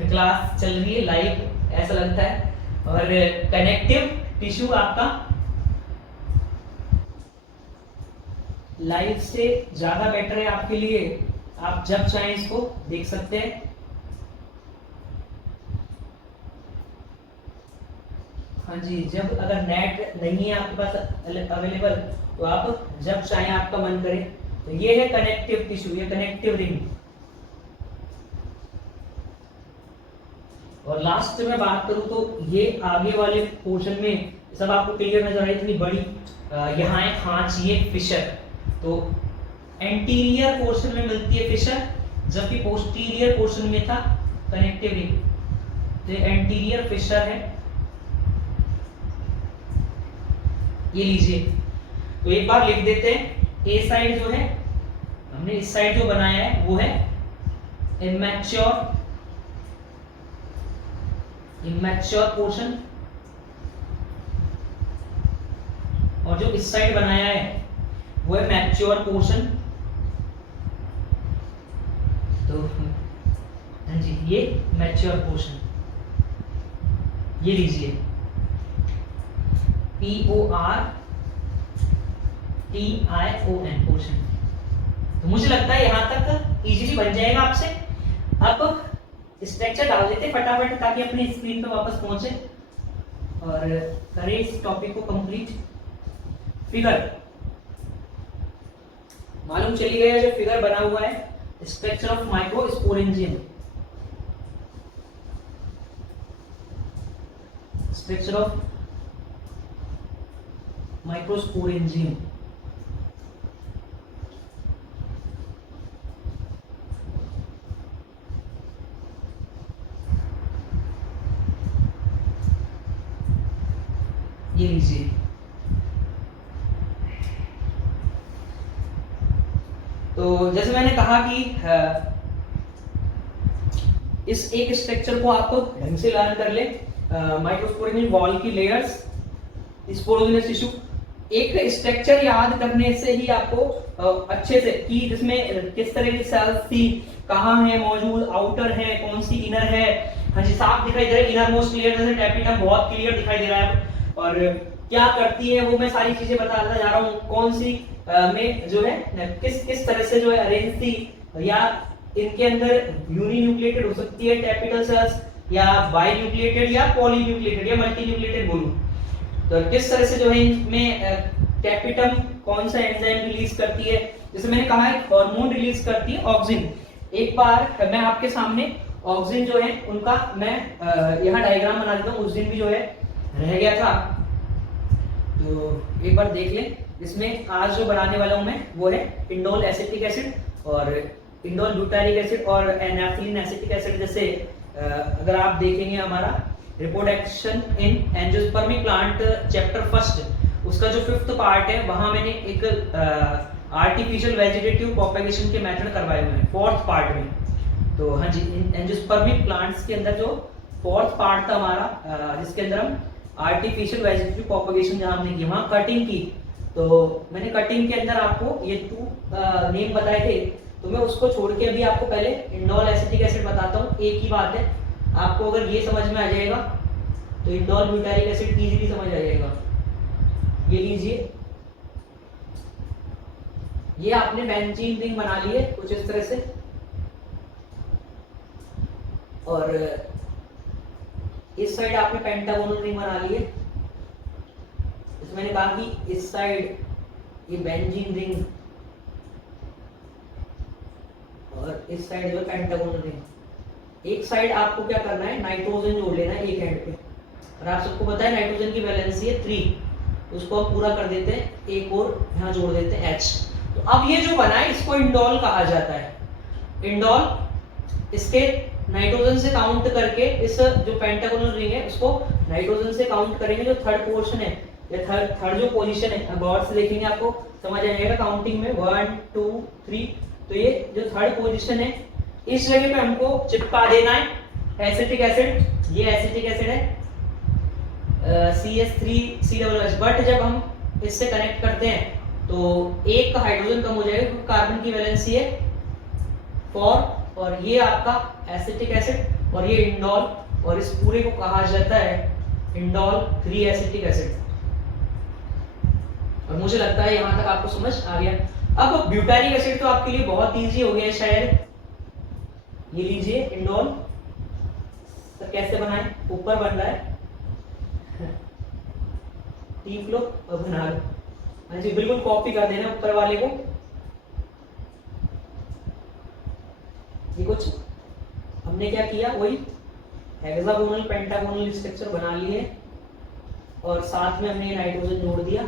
क्लास चल रही है लाइव ऐसा लगता है। और कनेक्टिव टिश्यू आपका लाइव से ज्यादा बेटर है आपके लिए, आप जब चाहें इसको देख सकते हैं। हाँ जी, जब अगर नेट नहीं है आपके पास अवेलेबल तो आप जब चाहें आपका मन करे। तो ये है कनेक्टिव टिश्यू, ये कनेक्टिव रिंग। और लास्ट में बात करूं तो ये आगे वाले पोर्शन में सब आपको क्लियर नजर आ रही, इतनी बड़ी यहाँ है खांच, ये फिशर। तो एंटीरियर पोर्शन में मिलती है फिशर, जबकि पोस्टीरियर पोर्शन में था कनेक्टिव रिंग। तो एंटीरियर फिशर है, ये लीजिए। तो एक बार लिख देते हैं, ए साइड जो है हमने इस साइड जो बनाया है वो है इमैच्योर पोर्शन, और जो इस साइड बनाया है वो है मैच्योर पोर्शन। तो हाँ जी, ये मैच्योर पोर्शन, ये लीजिए PORTION पोर्शन। तो मुझे लगता है यहां तक इजीली बन जाएगा आपसे। अब स्ट्रक्चर डाल देते फटाफट ताकि अपनी स्क्रीन पे वापस पहुंचे और करें इस टॉपिक को कंप्लीट। फिगर मालूम चली गया, जो फिगर बना हुआ है structure of microsporangium. Structure of microsporangium. ये लीजिए, तो जैसे मैंने कहा कि इस एक स्ट्रक्चर को आप ढंग से लर्न कर ले। माइक्रोस्पोरेंजियम वॉल की लेयर्स, स्पोरोजिनस टिश्यू। एक स्ट्रक्चर याद करने से ही आपको अच्छे से कि जिसमें किस तरह की सेल्स थी, कहाँ है मौजूद, आउटर है, कौन सी इनर है। हाँ जी, साफ दिखाई दे रहा है इनर मोस्ट लेयर, जैसे टैपिटम बहुत क्लियर दिखाई दे रहा है। और क्या करती है वो मैं सारी चीजें बताता जा रहा हूँ, कौन सी में जो है किस तरह से जो है अरेंज थी, या इनके अंदर यूनिन्यूक्लिएटेड हो सकती है टैपिटल सेल्स, या बाई न्यूक्लिएटेड, या पॉली न्यूक्लिएटेड, या मल्टी न्यूक्लिएटेड बोलूं। तो किस तरह से जो है इनमें टैपिटम कौन सा एंजाइम रिलीज करती है। जैसे मैंने कहा है हार्मोन रिलीज करती है ऑक्सिन। एक बार मैं आपके सामने ऑक्सिन जो है उनका मैं यहाँ डायग्राम बना देता हूँ, उस दिन भी जो है रह गया था, तो एक बार देख लें। इसमें आज जो बनाने वाला हूं मैं वो है इंडोल एसिटिक एसिड और इंडोल ब्यूटारिक एसिड और एनाफिलिन एसिटिक एसिड। जैसे अगर आप देखेंगे हमारा reproduction in angiospermic plant chapter first, उसका जो 5th पार्ट है वहां मैंने एक आर्टिफिशियल वेजिटेटिव प्रोपेगेशन के मेथड करवाए हुए हैं 4th पार्ट में। तो हाँ जी, एंजियोस्पर्मिक प्लांट्स के अंदर जो 4th पार्ट था हमारा, जिसके अंदर हम आर्टिफिशियल वेजिटेटिव प्रोपेगेशन जहां हमने की, वहां कटिंग की। तो मैंने कटिंग के अंदर आपको ये 2 नेम बताए थे, तो मैं उसको छोड़ के अभी आपको पहले इंडोल एसिटिक एसिड बताता हूँ। एक ही बात है, आपको अगर ये समझ में आ जाएगा तो इंडोल ब्यूटारिक एसिड इजीली समझ आ जाएगा। ये लीजिए, ये आपने बेंजीन रिंग बना ली है कुछ इस तरह से, और इस साइड आपने पेंटागोनल रिंग बना ली है। इसमें मैंने कहा कि इस साइड ये बेंजीन रिंग और इस साइड जो पेंटागोनल रिंग। एक साइड आपको क्या करना है, नाइट्रोजन जोड़ लेना है एक एंड पे, और आप सबको पता है नाइट्रोजन की वैलेंसी है 3, उसको आप पूरा कर देते हैं, एक और यहाँ जोड़ देते हैं H। तो अब ये जो बना है इसको इंडोल कहा जाता है। इंडोल इसके नाइट्रोजन से काउंट करके, इस जो पेंटागोनल रिंग है उसको नाइट्रोजन से काउंट करेंगे, जो थर्ड पोर्शन है या थर्ड जो पोजीशन है, गौर से देखेंगे आपको समझ आ जाएगा काउंटिंग में 1 2 3। तो ये जो थर्ड पोजीशन है इस जगह पे हमको चिपका देना है एसिटिक एसिड। ये एसिटिक एसिड है CH3COOH, बट जब हम इससे कनेक्ट करते हैं तो एक का हाइड्रोजन कम हो जाएगा क्योंकि कार्बन की वैलेंसी है 4, और ये आपका एसिटिक एसिड और ये इंडोल, और इस पूरे को कहा जाता है इंडोल 3 एसिटिक एसिड। और मुझे लगता है यहां तक आपको समझ आ गया। अब ब्यूटारिक एसिड तो आपके लिए बहुत इजी हो गया है शायद। ये लीजिए इंडोल, तो कैसे बनाए, ऊपर बन रहा है टीप लो और बना लो। हाँ जी, बिल्कुल कॉपी कर देना ऊपर वाले को। ये कुछ हमने क्या किया, वही हेक्सागोनल पेंटागोनल स्ट्रक्चर बना लिए और साथ में हमने नाइट्रोजन जोड़ दिया,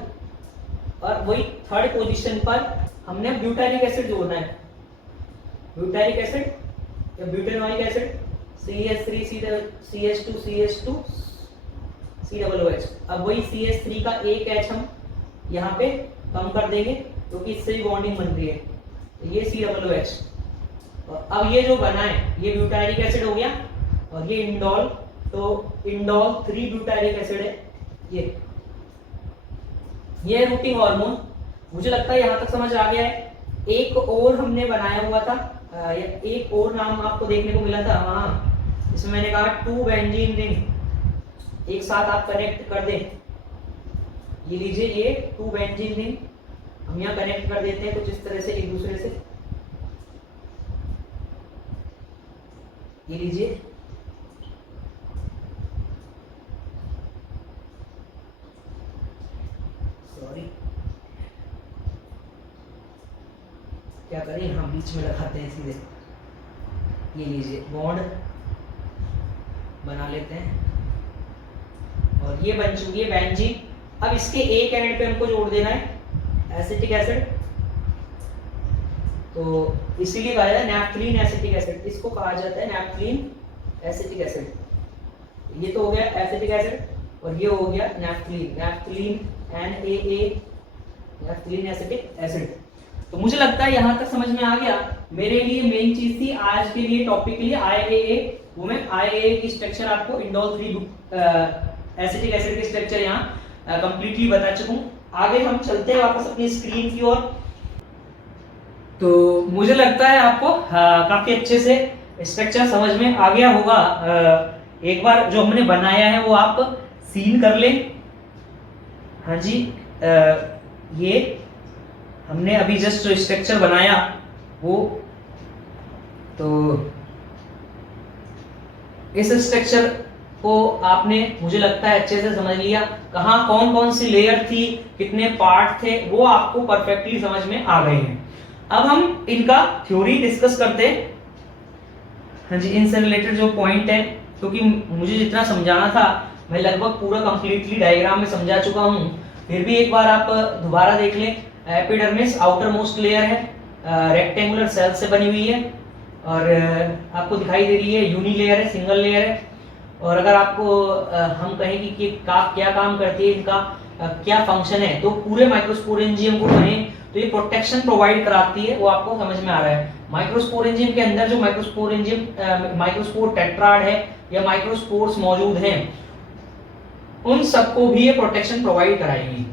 और वही थर्ड पोजीशन पर हमने ब्यूटारिक एसिड जोड़ना है। ब्यूटारिक एसिड या butanoic acid, CH3 CH2 CH2 COOH। अब वही CH3 का एक H हम यहाँ पे कम कर देंगे क्योंकि इससे भी बॉन्डिंग बन रही है, तो ये COOH। और अब ये जो बना है ये ब्यूटारिक एसिड हो गया, और ये इंडोल, तो इंडोल 3 ब्यूटारिक एसिड है। ये रूटिंग हार्मोन। मुझे लगता है यहाँ तक समझ आ गया है। एक और हमने बनाया हुआ था, एक और नाम आपको देखने को मिला था, हाँ, इसमें मैंने कहा 2 बेंजीन रिंग, एक साथ आप कनेक्ट कर दें। ये लीजिए, ये 2 बेंजीन रिंग हम यहाँ कनेक्ट कर देते हैं कुछ इस तरह से एक दूसरे से। ये लीजिए, सॉरी क्या करें, हम बीच में लगाते हैं सीधे। ये लीजिए, बॉन्ड बना लेते हैं और ये बन चुकी है बेंजीन। अब इसके एक एंड पे हमको जोड़ देना है एसिटिक एसिड, तो इसीलिए कहा जाता है नैप्थलीन एसिटिक एसिड, इसको कहा जाता है नैप्थलीन एसिटिक एसिड। ये तो हो गया एसिटिक एसिड और ये हो गया naphthalene, naphthalene NaA, naphthalene acetic acid. तो मुझे लगता है यहाँ तक समझ में आ गया। मेरे लिए मेन चीज थी आज के लिए टॉपिक के लिए IAA, वो मैं IAA की स्ट्रक्चर आपको इंडोल 3 एसिटिक एसिड के स्ट्रक्चर यहाँ कंप्लीटली बता चुका हूँ। आगे हम चलते हैं वापस अपनी स्क्रीन की ओर। तो मुझे लगता है आपको काफी अच्छे से स्ट्रक्चर समझ में आ गया होगा। एक बार जो हमने बनाया है वो आप सीन कर लें। हाँ जी, ये हमने अभी जस्ट जो स्ट्रक्चर बनाया वो, तो इस स्ट्रक्चर को आपने मुझे लगता है अच्छे से समझ लिया। कहाँ कौन कौन सी लेयर थी, कितने पार्ट थे, वो आपको परफेक्टली समझ में आ गए हैं। अब हम इनका थ्योरी डिस्कस करते हैं। हाँ जी, इनसे रिलेटेड जो पॉइंट है, क्योंकि मुझे जितना समझाना था मैं लगभग पूरा कंप्लीटली डायग्राम में समझा चुका हूँ, फिर भी एक बार आप दोबारा देख लें। एपिडर्मिस आउटर मोस्ट लेयर है, रेक्टेंगुलर सेल से बनी हुई है, और आपको दिखाई दे रही है यूनी लेयर है, सिंगल लेयर है। और अगर आपको हम कहें कि क्या काम करती है, इनका क्या फंक्शन है, तो पूरे माइक्रोस्पोरेंजियम को कहें तो ये प्रोटेक्शन प्रोवाइड कराती है, वो आपको समझ में आ रहा है। माइक्रोस्पोरेंजियम के अंदर जो माइक्रोस्पोर टेट्राड है या माइक्रोस्पोर्स मौजूद हैं, उन सबको भी ये प्रोटेक्शन प्रोवाइड कराएगी।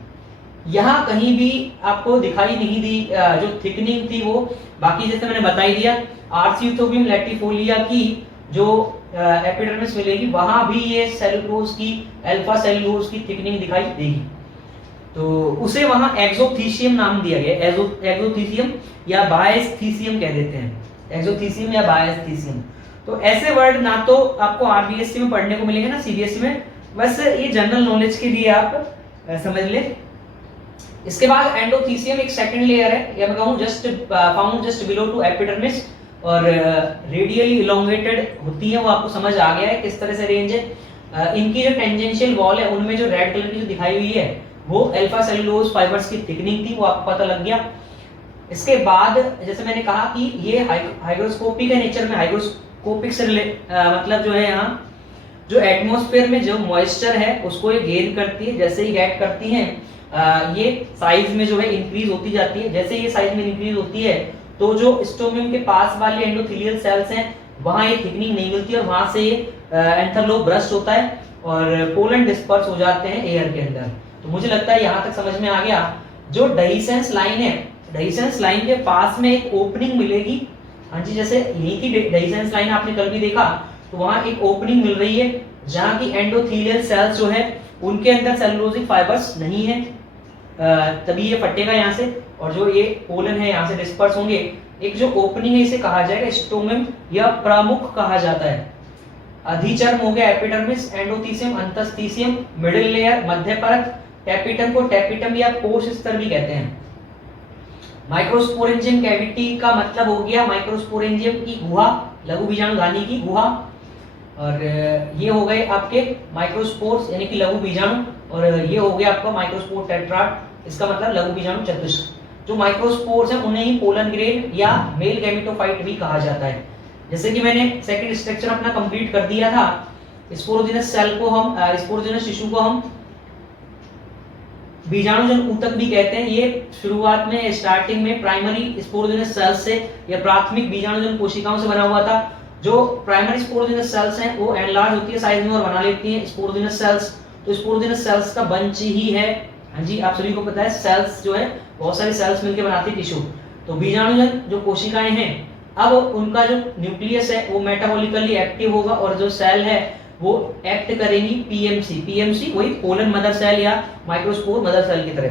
यहाँ कहीं भी आपको दिखाई नहीं दी जो थिकनिंग थी वो, बाकी जैसे मैंने बताई दिया आर्सियोथोबियम लैटिफोलिया की जो एपिडर्मिस मिलेगी, वहां भी ये सेलुलोज की, अल्फा सेलुलोज की थिकनिंग दिखाई देगी, तो उसे वहां एक्सोथीसियम नाम दिया गया। एक्सोथीसियम या बायस्थीसियम कह देते हैं, एक्सोथीसियम या बायस्थीसियम। तो ऐसे वर्ड ना तो आपको आरबीएससी में पढ़ने को मिलेंगे ना सीबीएसई में, बस ये जनरल नॉलेज के लिए आप समझ ले। इसके बाद एंडोथीसियम एक सेकंड लेयर है, या मैं कहूं just found just below to epidermis, और रेडियली इलोंगेटेड होती है, वो आपको समझ आ गया है किस तरह से रेंज है। इनकी जो टेंजेंशियल वॉल है उनमें जो रेड कलर की जो दिखाई हुई है वो अल्फा सेलुलोज फाइबर्स की थिकनिंग थी, वो आपको पता लग गया। इसके बाद जैसे मैंने कहा कि ये हाइग्रोस्कोपिक है नेचर में, हाइग्रोस्कोपिक से मतलब जो है यहाँ जो एटमॉस्फेयर में जो मॉइस्चर है उसको ये गेन करती है। जैसे ही गेट करती हैं ये साइज में जो है इंक्रीज होती जाती है। जैसे ये साइज में इंक्रीज होती है तो जो स्टोमियम के पास वाले एंडोथेलियल सेल्स हैं वहां ये थिकनिंग नहीं मिलती और वहां से ये एंथरलोब ब्रस्ट होता है और पोलन डिस्पर्स हो जाते हैं एयर के अंदर। तो मुझे लगता है यहाँ तक समझ में आ गया। जो डेहिसेंस लाइन है, डेहिसेंस लाइन के पास में एक ओपनिंग मिलेगी। हाँ जी, जैसे यही की डेहिसेंस लाइन आपने कल भी देखा, तो वहां एक ओपनिंग मिल रही है जहां की एंडोथेलियल सेल्स जो है उनके अंदर सेलुलोजिक फाइबर्स नहीं है, तभी ये फटेगा यहाँ से। और जो ये पोलन है यहाँ से डिस्पर्स होंगे। एक जो ओपनिंग है इसे कहा जाएगा स्टोमियम या प्रमुख कहा जाता है। अधिचर्म हो गया एपिडर्मिस, एंडोथीसियम, अंतस्थीसियम, मिडिल लेयर, मध्य परत। टैपिटम को टैपिटम या कोश स्तर भी कहते हैं। माइक्रोस्पोरेंजियम कैविटी का मतलब हो गया माइक्रोस्पोरेंजियम की गुहा, लघु बीजाणुधानी की गुहा। और ये हो गए आपके माइक्रोस्पोर्स यानी कि लघु बीजाणु, और ये हो गया आपका माइक्रोस्पोर टेट्राड, इसका मतलब लघु बीजाणु चतुष्क। जो माइक्रोस्पोर्स हैं उन्हें ही पोलन ग्रेन या मेल गैमेटोफाइट भी कहा जाता है। जैसे कि मैंने सेकंड स्ट्रक्चर अपना कंप्लीट कर दिया था। स्पोरोजिनस सेल को हम स्पोरोजिनस शिशु को हम बीजाणुजन ऊतक भी कहते हैं। ये शुरुआत में स्टार्टिंग में प्राइमरी स्पोरोजिनस सेल्स से या प्राथमिक बीजाणुजन कोशिकाओं से बना हुआ था। जो प्राइमरी स्पोरोजिनस सेल्स हैं वो एनलार्ज होती है साइज में और बना लेती हैं स्पोरोजिनस सेल्स। तो स्पोरोजिनस सेल्स का बंच ही है, हाँ जी आप सभी को पता है, सेल्स जो है बहुत सारे सेल्स मिलकर बनाती है टिश्यू। तो बीजाणुजन जो कोशिकाएं हैं अब उनका जो न्यूक्लियस है वो मेटाबॉलिकली एक्टिव होगा और जो सेल है वो एक्ट करेंगी पीएमसी। पीएमसी वही पोलन मदर सेल या माइक्रोस्पोर मदर सेल की तरह।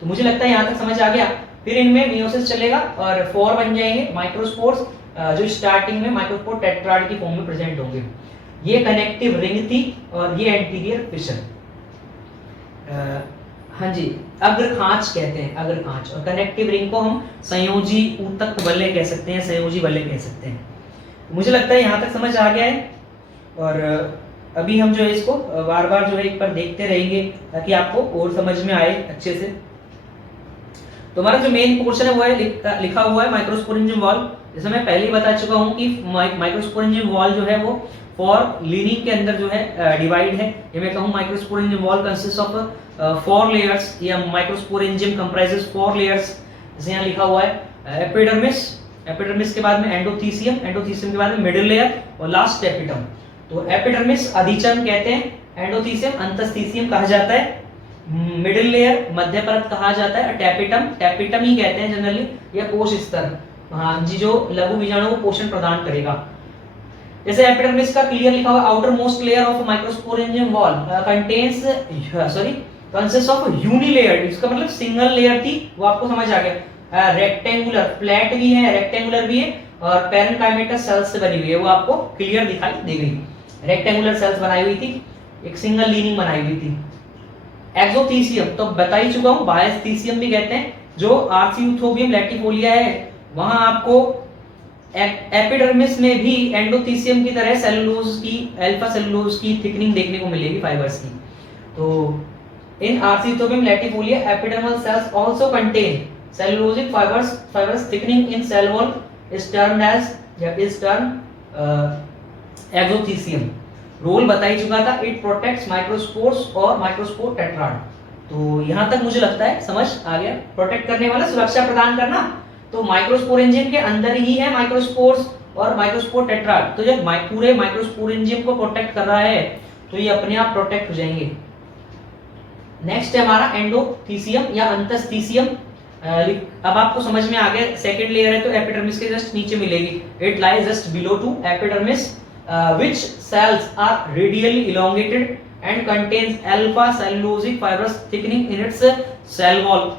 तो मुझे लगता है यहाँ तक समझ आ गया। फिर इनमें मियोसिस चलेगा और 4 बन जाएंगे माइक्रोस्पोर्स, जो स्टार्टिंग में माइक्रोस्पोर टेट्राड की फॉर्म में प्रेजेंट होंगे। ये कनेक्टिव रिंग थी और ये एंटीरियर फिशर, हाँ जी अग्रखांच कहते हैं, अग्रखांच। और कनेक्टिव रिंग को हम संयोजी ऊतक बल्ले कह सकते हैं, संयोजी बल्ले कह सकते हैं। तो मुझे लगता है यहाँ तक समझ आ गया है। और अभी हम जो है इसको बार बार जो है एक बार देखते रहेंगे ताकि आपको और समझ में आए अच्छे से। तो हमारा जो मेन पोर्शन है वो है लिखा हुआ है माइक्रोस्पोरेंजियम वॉल। जैसे मैं पहले ही बता चुका हूँ कि माइक्रोस्पोरेंजियम वॉल जो है वो 4 लीनिंग के अंदर जो है डिवाइड है। ये मैं कहूँ microsporangium wall consist of 4 layers या माइक्रोस्पोरेंजियम कंप्राइजेस 4 लेयर्स। जैसे यहाँ लिखा हुआ है एपिडर्मिस, एपिडर्मिस के बाद में एंडोथीसियम, एंडोथीसियम के बाद में मिडिल लेयर और लास्ट टैपिटम। तो एपिडर्मिस अधिचर्म कहते हैं, एंडोथीसियम अंतस्थीसियम कहा जाता है, मिडिल लेयर मध्य परत कहा जाता है, टैपिटम टैपिटम ही कहते हैं जनरली, या कोश स्तर, हाँ जी जो लघु बीजाणु को पोषण प्रदान करेगा। जैसे एपिडर्मिस का क्लियर लिखा हुआ outer most layer of microsporangium wall contains consist of unilayered, इसका मतलब सिंगल लेयर थी, वो आपको समझ आ गया। रेक्टेंगुलर फ्लैट भी है, रेक्टेंगुलर भी है और पैरेनकाइमेटस सेल्स से बनी हुई है, वो आपको क्लियर दिखाई दे गई। रेक्टेंगुलर सेल्स बनाई हुई थी, एक सिंगल लीनिंग बनाई हुई थी। एक्सोथीसियम तो बता ही चुका हूं, बायस्थीसियम भी कहते हैं। जो आर्सियोथोबियम लैटिफोलिया है वहां आपको एपिडर्मिस में भी एंडोथीसियम की तरह सेलुलोज की, अल्फा सेलुलोज की थिकनिंग देखने को मिलेगी फाइबर्स की। तो in Arceuthobium latifolia epidermal cells also contain cellulosic fibers thickening in cell wall is termed exothecium। Role बता ही चुका था, इट प्रोटेक्ट्स माइक्रोस्पोर्स और माइक्रोस्पोर टेट्राड। तो यहाँ तक मुझे लगता है समझ आ गया। प्रोटेक्ट करने वाला, सुरक्षा प्रदान करना, तो माइक्रोस्पोरेंजियम के अंदर ही है माइक्रोस्पोर्स और माइक्रोस्पोर टेट्राड। तो जब पूरे माइक्रोस्पोरेंजियम को प्रोटेक्ट कर रहा है तो ये अपने आप प्रोटेक्ट हो जाएंगे। नेक्स्ट है हमारा एंडोथीसियम या अंतस्थीसियम। अब आपको समझ में आ गया, सेकंड लेयर है तो एपिडर्मिस के जस्ट नीचे मिलेगी। It lies just below to epidermis which cells are radially elongated and contains alpha cellulosic fibres thickening in its cell wall.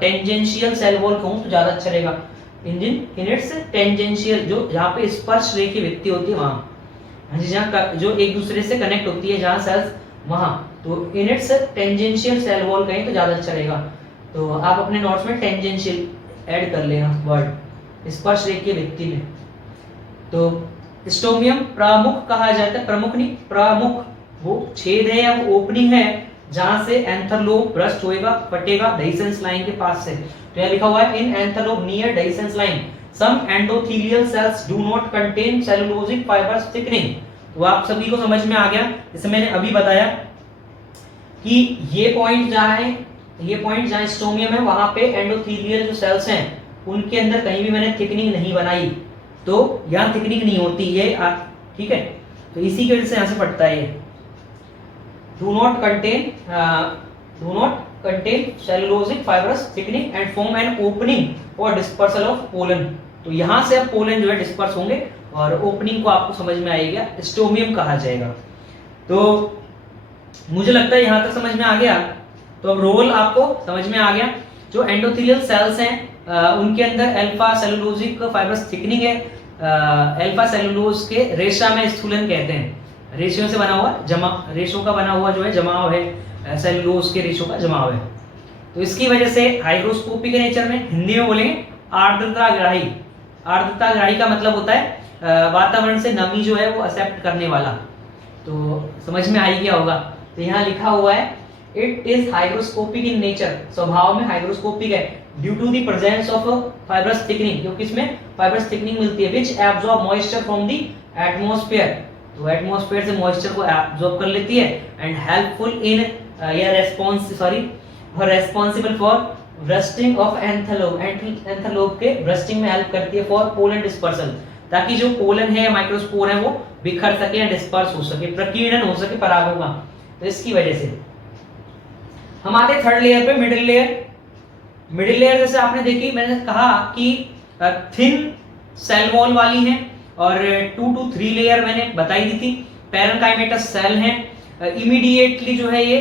Tangential cell wall कहूं तो ज्यादा अच्छा रहेगा। इन इट्स टेंजेंशियल, जो जहां पे स्पर्श रेखा वित्ती होती है वहां, जहां जो एक दूसरे से कनेक्ट होती है जहां सेल्स वहां, तो in its tangential cell wall कहें तो ज्यादा अच्छा रहेगा। तो आप अपने नोट्स में टेंजेंशियल ऐड कर लेना वर्ड, स्पर्श रेखीय भित्ति में। तो स्टोमियम प्रमुख कहा जाता है, प्रमुख नहीं प्रमुख, वो छेद है या वो ओपनिंग है जहां से एंथरलोब ब्रस्ट होएगा, फटेगा डेहिसेंस लाइन के पास से। तो यहां लिखा हुआ है in anther lobe near dehiscence line some endothelial cells do not contain cellulosic fibres thickening. तो आप सभी को समझ में आ गया, जैसे मैंने अभी बताया कि ये पॉइंट जहां है, ये पॉइंट जहां स्टोमियम है वहां पे एंडोथेलियल जो सेल्स हैं उनके अंदर कहीं भी मैंने थिकनिंग नहीं बनाई, तो यहां थिकनिंग नहीं होती ये, ठीक है। तो इसी की वजह से यहां से फटता है ये। Do not contain cellulosic fibrous thickening and form an opening for dispersal of pollen. तो यहां से अब पोलन जो है डिस्पर्स होंगे और ओपनिंग को आपको समझ में आएगा, स्टोमियम कहा जाएगा। तो मुझे लगता है यहां तक समझ में आ गया। तो अब रोल आपको समझ में आ गया। जो एंडोथेलियल सेल्स हैं उनके अंदर अल्फा सेलुलोजिक फाइब्रस थिकनिंग है। अल्फा सेलुलोज के रेशा में स्थूलन कहते हैं। रेशियो से बना हुआ जमा, रेशो का बना हुआ जो है जमाव है, सेलुलोज के रेशो का जमाव है। तो इसकी वजह से हाइग्रोस्कोपी के नेचर में, हिंदी में बोलेंगे आर्द्रताग्राही। आर्द्रताग्राही का मतलब होता है वातावरण से नमी जो है वो एक्सेप्ट करने वाला। तो समझ में आई क्या होगा। तो यहाँ लिखा हुआ है it is hygroscopic in nature, स्वभाव में हाइग्रोस्कोपिक है, due to the presence of fibrous thickening, क्योंकि इसमें फाइब्रस थिकनिंग मिलती है, which absorb moisture from the atmosphere. तो एटमॉस्फेयर से मॉइस्चर को एब्जॉर्ब कर लेती है एंड हेल्पफुल इन या responsible for rusting of anther lobe, anther lobe के रस्टिंग में हेल्प करती है, फॉर पोलन डिस्पर्सल, ताकि जो पोलन है या माइक्रोस्पोर है वो बिखर सके या डिस्पर्स हो सके, प्रकीर्णन हो सके परागों का। तो इसकी वजह से हम आते हैं थर्ड लेयर पे, मिडिल लेयर। मिडिल लेयर जैसे आपने देखी, मैंने कहा कि थिन सेल वॉल वाली है और 2 to 3 लेयर मैंने बताई दी थी। पैरेनकाइमेटस सेल हैं, इमीडिएटली जो है ये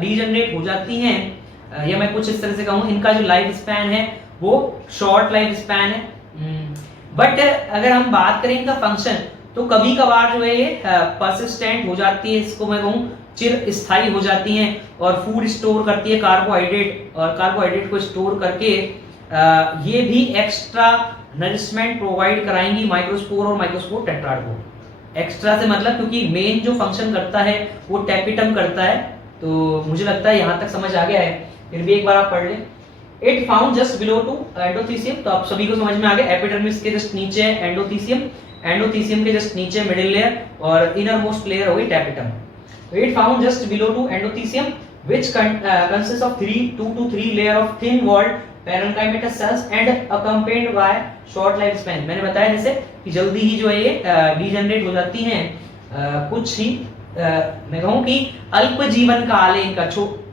डीजनरेट हो जाती हैं, या मैं कुछ इस तरह से कहूँ इनका जो लाइफ स्पैन है वो शॉर्ट लाइफ स्पैन है। बट अगर हम बात करें इनका फंक्शन, तो कभी कभार जो है ये परसिस्टेंट हो जाती है, इसको मैं कहूँ चिर स्थायी हो जाती हैं और फूड स्टोर करती है कार्बोहाइड्रेट, और कार्बोहाइड्रेट को स्टोर करके ये भी एक्स्ट्रा नरिशमेंट प्रोवाइड कराएंगी माइक्रोस्पोर और माइक्रोस्पोर टेट्राड को। एक्स्ट्रा से मतलब क्योंकि मेन जो फंक्शन करता है वो टेपिटम करता है। तो मुझे लगता है यहाँ तक समझ आ गया है, फिर भी एक बार आप पढ़ लें। It found just below to endothecium, तो आप सभी को समझ में आ गया। एपिडर्मिस के जस्ट नीचे है एंडोथीसियम, एंडोथीसियम के जस्ट नीचे मिडिल लेयर और इनर मोस्ट लेयर हो गई टेपिटम। तो it found just below to endothecium which consist of 2 to 3 layer of thin walled parenchymatous cells and accompanied by short life span. मैंने बताया जैसे कि जल्दी ही जो है ये डीजनरेट हो जाती हैं, कुछ ही मैं कहूँ कि अल्प जीवन काल है इनका,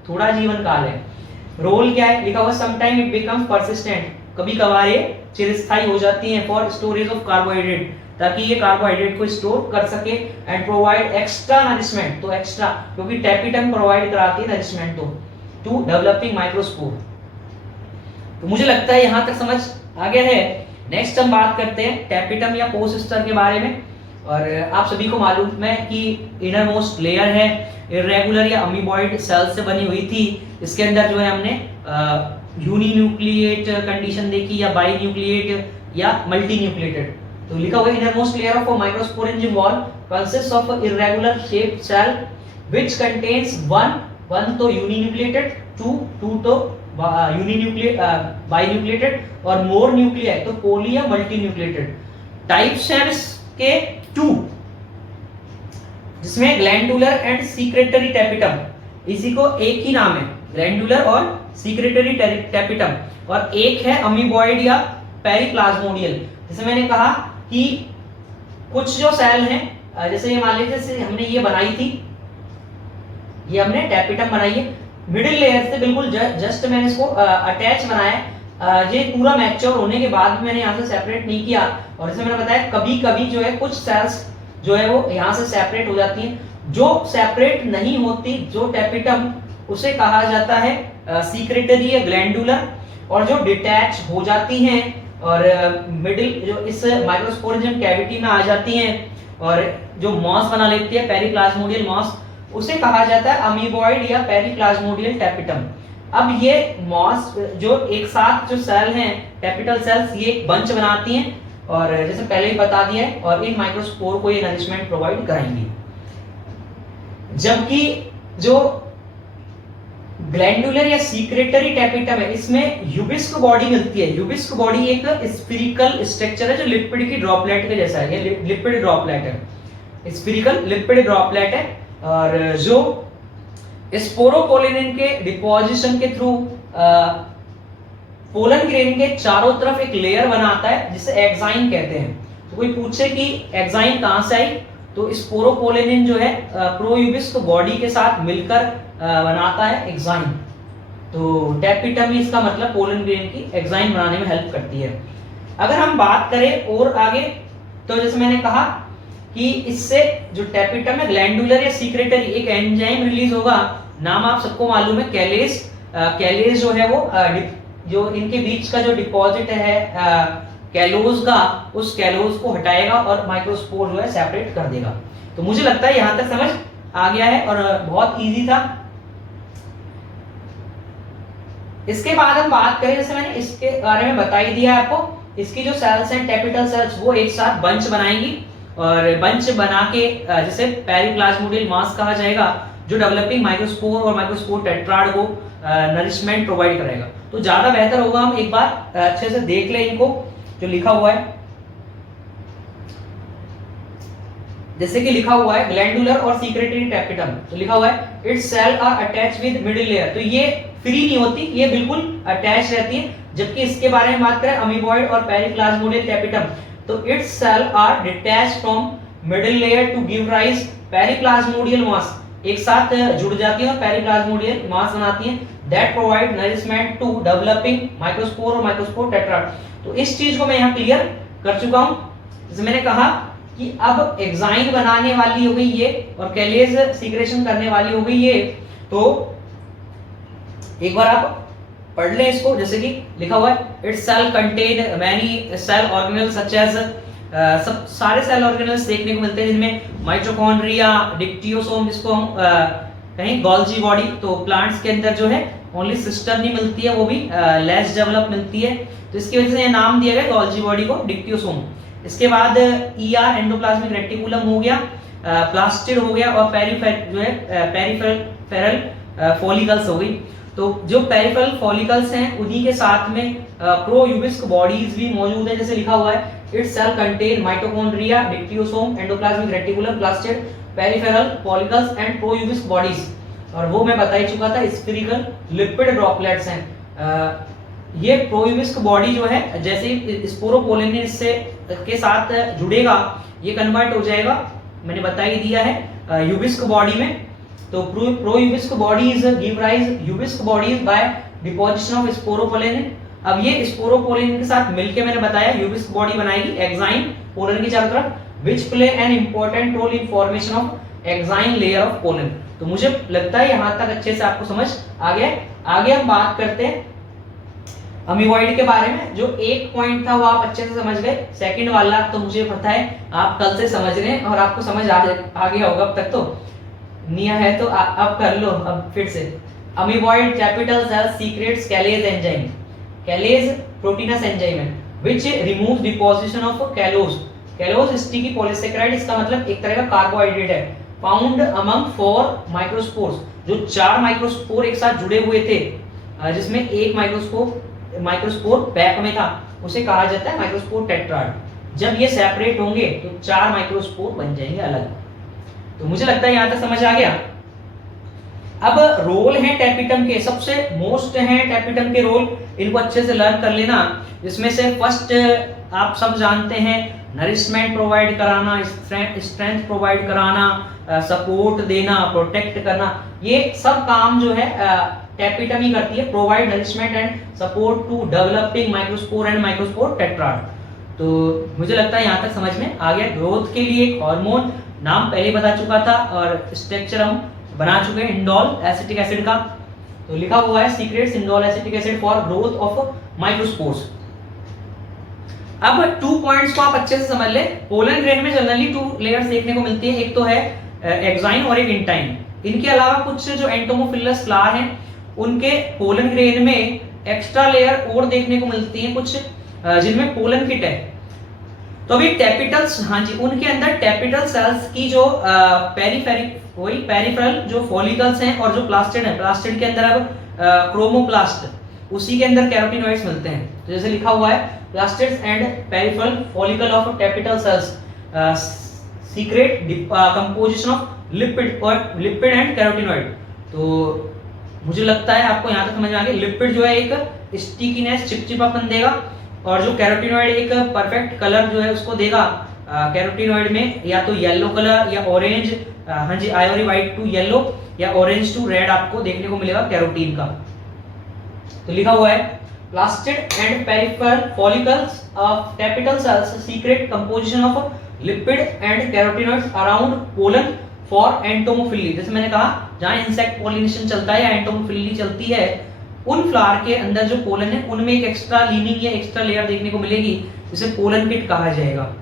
थोड़ा जीवन काल है। रोल क्या है लिखा हुआ, समटाइम इट बिकम्स परसिस्टेंट, कभी कभार ये चिरस्थायी हो जाती हैं, फॉर स्टोरेज ऑफ कार्बोहाइड्रेट, ताकि ये कार्बोहाइड्रेट को स्टोर कर सके, एंड प्रोवाइड एक्स्ट्रा नरिशमेंट, तो एक्स्ट्रा क्योंकि टेपिटम प्रोवाइड कराती है नरिशमेंट तो टू डेवलपिंग माइक्रोस्पोर। तो मुझे लगता है यहाँ तक समझ आ गया है। नेक्स्ट हम बात करते हैं टेपिटम या पोस्टर के बारे में। और आप सभी को मालूम है कि इनर मोस्ट लेयर है इर्रेगुलर या अमीबॉइड सेल से बनी हुई थी। इसके अंदर जो है हमने यूनिन्यूक्लिएट कंडीशन देखी, या बाई न्यूक्लिएट या मल्टी न्यूक्लिएटेड। तो लिखा हुआ inner most layer of microsporangium wall consist of irregular shaped cell which contains one तो यूनिन्यूक्लिएटेड, टू तो बाइन्यूक्लिएटेड और मोर न्यूक्लियाई तो पोली या मल्टी न्यूक्लिएटेड। टाइप्स हैं इसके 2, जिसमें ग्लैंडुलर एंड सीक्रेटरी टेपिटम, इसी को एक ही नाम है ग्लैंडुलर और सीक्रेटरी टेपिटम, और एक है अमीबॉइड या पेरिप्लाज्मोडियल। जैसे मैंने कहा कि कुछ जो सेल हैं, जैसे ये मान लीजिए जैसे हमने ये बनाई थी, ये हमने टेपिटम बनाई है, मिडिल लेयर से बिल्कुल जस्ट मैंने इसको अटैच बनाया। ये पूरा मैच्योर होने के बाद भी मैंने यहाँ से सेपरेट नहीं किया। और जैसे मैंने बताया कभी कभी जो है कुछ सेल्स जो है वो यहाँ से सेपरेट हो जाती हैं। जो सेपरेट नहीं होती, जो टेपिटम, उसे कहा जाता है सीक्रेटरी या ग्लैंडुलर। और जो डिटैच हो जाती हैं और मिडिल जो इस माइक्रोस्पोरेंजियम कैविटी में आ जाती हैं और जो मॉस बना लेती है पेरिप्लाज्मोडियल मॉस, उसे कहा जाता है अमीबॉइड या पेरिप्लाज्मोडियल टेपिटम। अब ये मॉस जो एक साथ जो सेल हैं टेपिटल सेल्स, ये एक बंच बनाती हैं और जैसे पहले ही बता दिया है, और इन माइक्रोस्पोर को ये नरिशमेंट प्रोवाइड कराएंगी। जबकि जो ग्लैंडुलर या सीक्रेटरी टेपिटम है, इसमें यूबिस्क बॉडी मिलती है। यूबिस्क बॉडी एक स्फेरिकल स्ट्रक्चर है जो लिपिड की ड्रॉपलेट के जैसा है, ये लिपिड ड्रॉपलेट है, स्फेरिकल लिपिड ड्रॉपलेट है। और जो स्पोरोपोलिन के डिपोजिशन के थ्रू पोलन ग्रेन के चारों तरफ एक लेयर बनाता है जिसे एक्साइन कहते हैं। तो कोई पूछे कि एक्साइन कहां से आई, तो स्पोरोपोलिन जो है प्रोयूबिस्क बॉडी के साथ मिलकर बनाता है एक्साइन। तो टेपिटम इसका मतलब पोलन ग्रेन की एक्साइन बनाने में हेल्प करती है। अगर हम बात करें और आगे, तो जैसे मैंने कहा कि इससे जो टेपिटम है ग्लैंडुलर या सीक्रेटरी, एक एंजाइम रिलीज होगा, नाम आप सबको मालूम है कैलेज। कैलेज जो है वो जो इनके बीच का जो डिपॉजिट है कैलोज का, उस कैलोज को हटाएगा और माइक्रोस्पोर जो है सेपरेट कर देगा। तो मुझे लगता है यहां तक समझ आ गया है और बहुत इजी था। इसके बाद हम बात करें, जैसे मैंने इसके बारे में बता ही दिया आपको, इसकी जो सेल्स हैं कैपिटल सेल्स वो एक साथ बंच बनाएंगी और बंच बना के जिसे पेरिप्लाज्मोडियल मास कहा जाएगा, जो डेवलपिंग माइक्रोस्पोर और माइक्रोस्पोर टेट्राड को नरिशमेंट प्रोवाइड करेगा। तो ज्यादा बेहतर होगा हम एक बार अच्छे से देख लें इनको, जो लिखा हुआ है। जैसे कि लिखा हुआ है ग्लैंडुलर और सीक्रेटरी टैपिटम, तो लिखा हुआ है its cell are attach with middle layer, तो ये फ्री नहीं होती, ये बिल्कुल अटैच रहती है। जबकि इसके बारे में बात करें अमीबॉइड और पेरिप्लाज्मोडियल टैपिटम, तो its cell are detached from middle layer to give rise periplasmodial mass, एक साथ जुड़ जाती है और पेरिप्लाज्मोडियल मास बनाती है, that provide nourishment to developing microspore और माइक्रोस्पोर टेट्राड। तो इस चीज को मैं यहाँ क्लियर कर चुका हूं। जैसे मैंने कहा कि अब एक्साइन बनाने वाली हो गई ये और कैलेज सीक्रेशन करने वाली हो गई ये, तो एक बार आप पढ़ लें इसको। जैसे कि लिखा हुआ है its cell contain many cell organelles such as, सब सारे सेल ऑर्गेनेल्स देखने को मिलते हैं जिनमें माइटोकॉन्ड्रिया, डिक्टियोसोम, जिसको हम कहीं गोल्जी बॉडी, तो प्लांट्स के अंदर जो है ओनली सिस्टर नहीं मिलती है, वो भी लेस डेवलप मिलती है, तो इसकी वजह से ये नाम दिया गया गोल्जी बॉडी को, डिक्टियोसोम। इसके बाद ईआर एंडोप्लाज्मिक रेटिकुलम हो गया, प्लास्टिड हो गया और पेरिफेरल फॉलिकल्स हो गई। तो जो पेरिफेरल फॉलिकल्स हैं उन्हीं के साथ में प्रोयूबिस्क बॉडीज भी मौजूद है। जैसे लिखा हुआ है its cell contain mitochondria, dictyosome, endoplasmic reticulum, plastid, peripheral follicles and pro Ubisch bodies, और वो मैं बता ही चुका था स्फेरिकल लिपिड ड्रॉपलेट्स हैं। ये प्रोयूबिस्क बॉडी जो है जैसे ही स्पोरोपोलिन से के साथ जुड़ेगा ये कन्वर्ट हो जाएगा, मैंने बता ही दिया है यूबिस्क बॉडी में। तो pro Ubisch bodies give rise Ubisch bodies by deposition of sporopollenin. अब ये स्पोरोपोलिन के साथ मिलके मैंने बताया यूबिस्क बॉडी बनाएगी एक्साइन पोलन की चारों तरफ, which play an important role in formation of exine layer of pollen. तो मुझे लगता है यहां तक अच्छे से आपको समझ आ गया। आगे हम बात करते हैं अमीबॉइड के बारे में। जो एक पॉइंट था वो आप अच्छे से समझ गए, सेकंड वाला तो मुझे पता है आप कल से समझ रहे हैं और आपको समझ आ गया होगा अब तक, तो निया है तो अब कर लो अब फिर से। Amoeboid tapetal cell secretes callase enzyme, callase proteinous enzyme है which removes deposition of callose. Callose sticky polysaccharide, इसका मतलब एक तरह का कार्बोहाइड्रेट है, फाउंड अमंग 4 माइक्रोस्पोर्स, जो 4 माइक्रोस्पोर एक साथ जुड़े हुए थे, जिसमें एक माइक्रोस्पोर बैक में था, उसे कहा जाता है माइक्रोस्पोर टेट्राड। जब ये सेपरेट होंगे तो 4 माइक्रोस्पोर बन जाएंगे अलग। तो मुझे लगता है यहां तक समझ आ गया। अब रोल है टैपिटम के, सबसे मोस्ट है टैपिटम के रोल, इनको अच्छे से लर्न कर लेना। जिसमें से फर्स्ट आप सब जानते हैं नरिशमेंट प्रोवाइड कराना, स्ट्रेंथ प्रोवाइड कराना, सपोर्ट देना, प्रोटेक्ट करना, ये सब काम जो है टैपिटम ही करती है, provide nourishment and support to developing microspore and microspore tetrad. तो मुझे लगता है यहाँ तक समझ में आ गया। ग्रोथ के लिए एक हार्मोन नाम पहले बता चुका था और स्ट्रक्चर हम बना चुके हैं इंडोल एसिटिक एसिड का। तो लिखा हुआ है secrets indole acetic acid for growth of microspores. अब 2 पॉइंट्स को आप अच्छे से समझ ले। पोलन ग्रेन में जनरली 2 लेयर्स देखने को मिलती है, एक तो है एक्साइन और एक इंटाइन। इनके अलावा कुछ जो एंटोमोफिलस फ्लावर हैं उनके पोलन ग्रेन में एक्स्ट्रा लेयर और देखने को मिलती है कुछ, जिनमें पोलन किट है। तो अभी टैपिटल्स, हाँ जी, उनके अंदर टैपिटल सेल्स की जो पेरिफेरल जो फॉलिकल्स हैं और जो प्लास्टिड है, प्लास्टिड के अंदर अब क्रोमोप्लास्ट, उसी के अंदर कैरोटिनॉइड्स मिलते हैं। तो जैसे लिखा हुआ है plastids and peripheral follicle of tapetal cells secrete composition of lipid and carotenoid. तो मुझे लगता है आपको यहाँ तक समझ में आ गया। लिपिड जो है एक स्टिकीनेस, चिपचिपापन देगा, और जो कैरोटिनॉइड एक परफेक्ट कलर जो है उसको देगा। कैरोटिनॉइड में या तो येलो कलर या ऑरेंज, हाँ जी, आयोरी व्हाइट टू येलो या ऑरेंज टू रेड आपको देखने को मिलेगा कैरोटीन का। तो लिखा हुआ है plastid and peripheral follicles of tapetal cells secrete composition of lipid and carotenoids around pollen for entomophily. जैसे मैंने कहा जहां इंसेक्ट पॉलिनेशन चलता है या एंटोमोफिली चलती है, उन फ्लावर के अंदर जो पोलन है उनमें एक एक्स्ट्रा लीनिंग या एक्स्ट्रा लेयर देखने को मिलेगी, जिसे पोलन किट कहा जाएगा।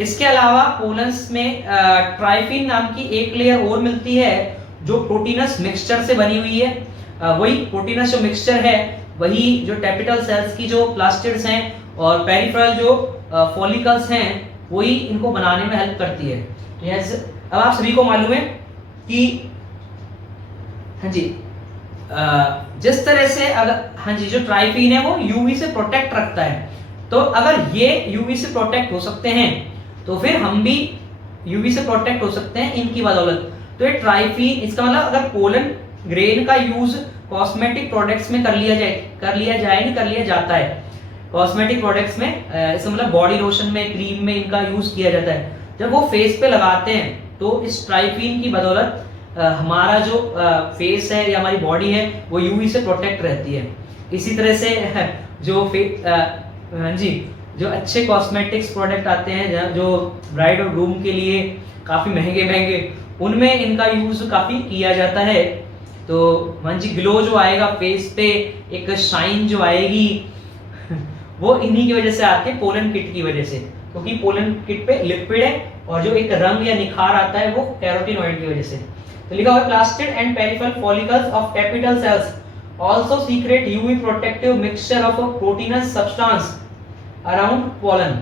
इसके अलावा पोलन्स में ट्राइफिन नाम की एक लेयर और मिलती है जो प्रोटीनस मिक्सचर से बनी हुई है। वही प्रोटीनस जो मिक्सचर है वही जो टैपिटल सेल्स की जो प्लास्टिड्स हैं और पेरिफेरल जो फॉलिकल्स हैं वही इनको बनाने में हेल्प करती है। तो अब आप सभी को मालूम है कि हाँ जी जिस तरह से अगर हाँ जी जो ट्राइफिन है वो यूवी से प्रोटेक्ट रखता है, तो अगर ये यूवी से प्रोटेक्ट हो सकते हैं तो फिर हम भी यूवी से प्रोटेक्ट हो सकते हैं इनकी बदौलत। तो ये ट्राइफिन, इसका मतलब अगर पोलन ग्रेन का यूज कॉस्मेटिक प्रोडक्ट्स में कर लिया जाता है। कॉस्मेटिक प्रोडक्ट्स में इसका मतलब बॉडी लोशन में, क्रीम में इनका यूज किया जाता है। जब वो फेस पे लगाते हैं तो इस ट्राइफिन की बदौलत हमारा जो फेस है या हमारी बॉडी है वो यूवी से प्रोटेक्ट रहती है। इसी तरह से जो हाँ जी जो अच्छे कॉस्मेटिक्स प्रोडक्ट आते हैं जो ब्राइड और ग्रूम के लिए काफी महंगे उनमें इनका यूज काफी किया जाता है। तो हाँ जी ग्लो जो आएगा फेस पे, एक शाइन जो आएगी वो इन्हीं की वजह से आती है, पोलन किट की वजह से, क्योंकि पोलन किट पे लिपिड है और जो एक रंग या निखार आता है वो कैरोटीनॉइड की वजह से। तो लिखा हुआ है plastid and peripheral follicles of tapetal cells also secrete UV protective mixture of a proteinous substance around pollen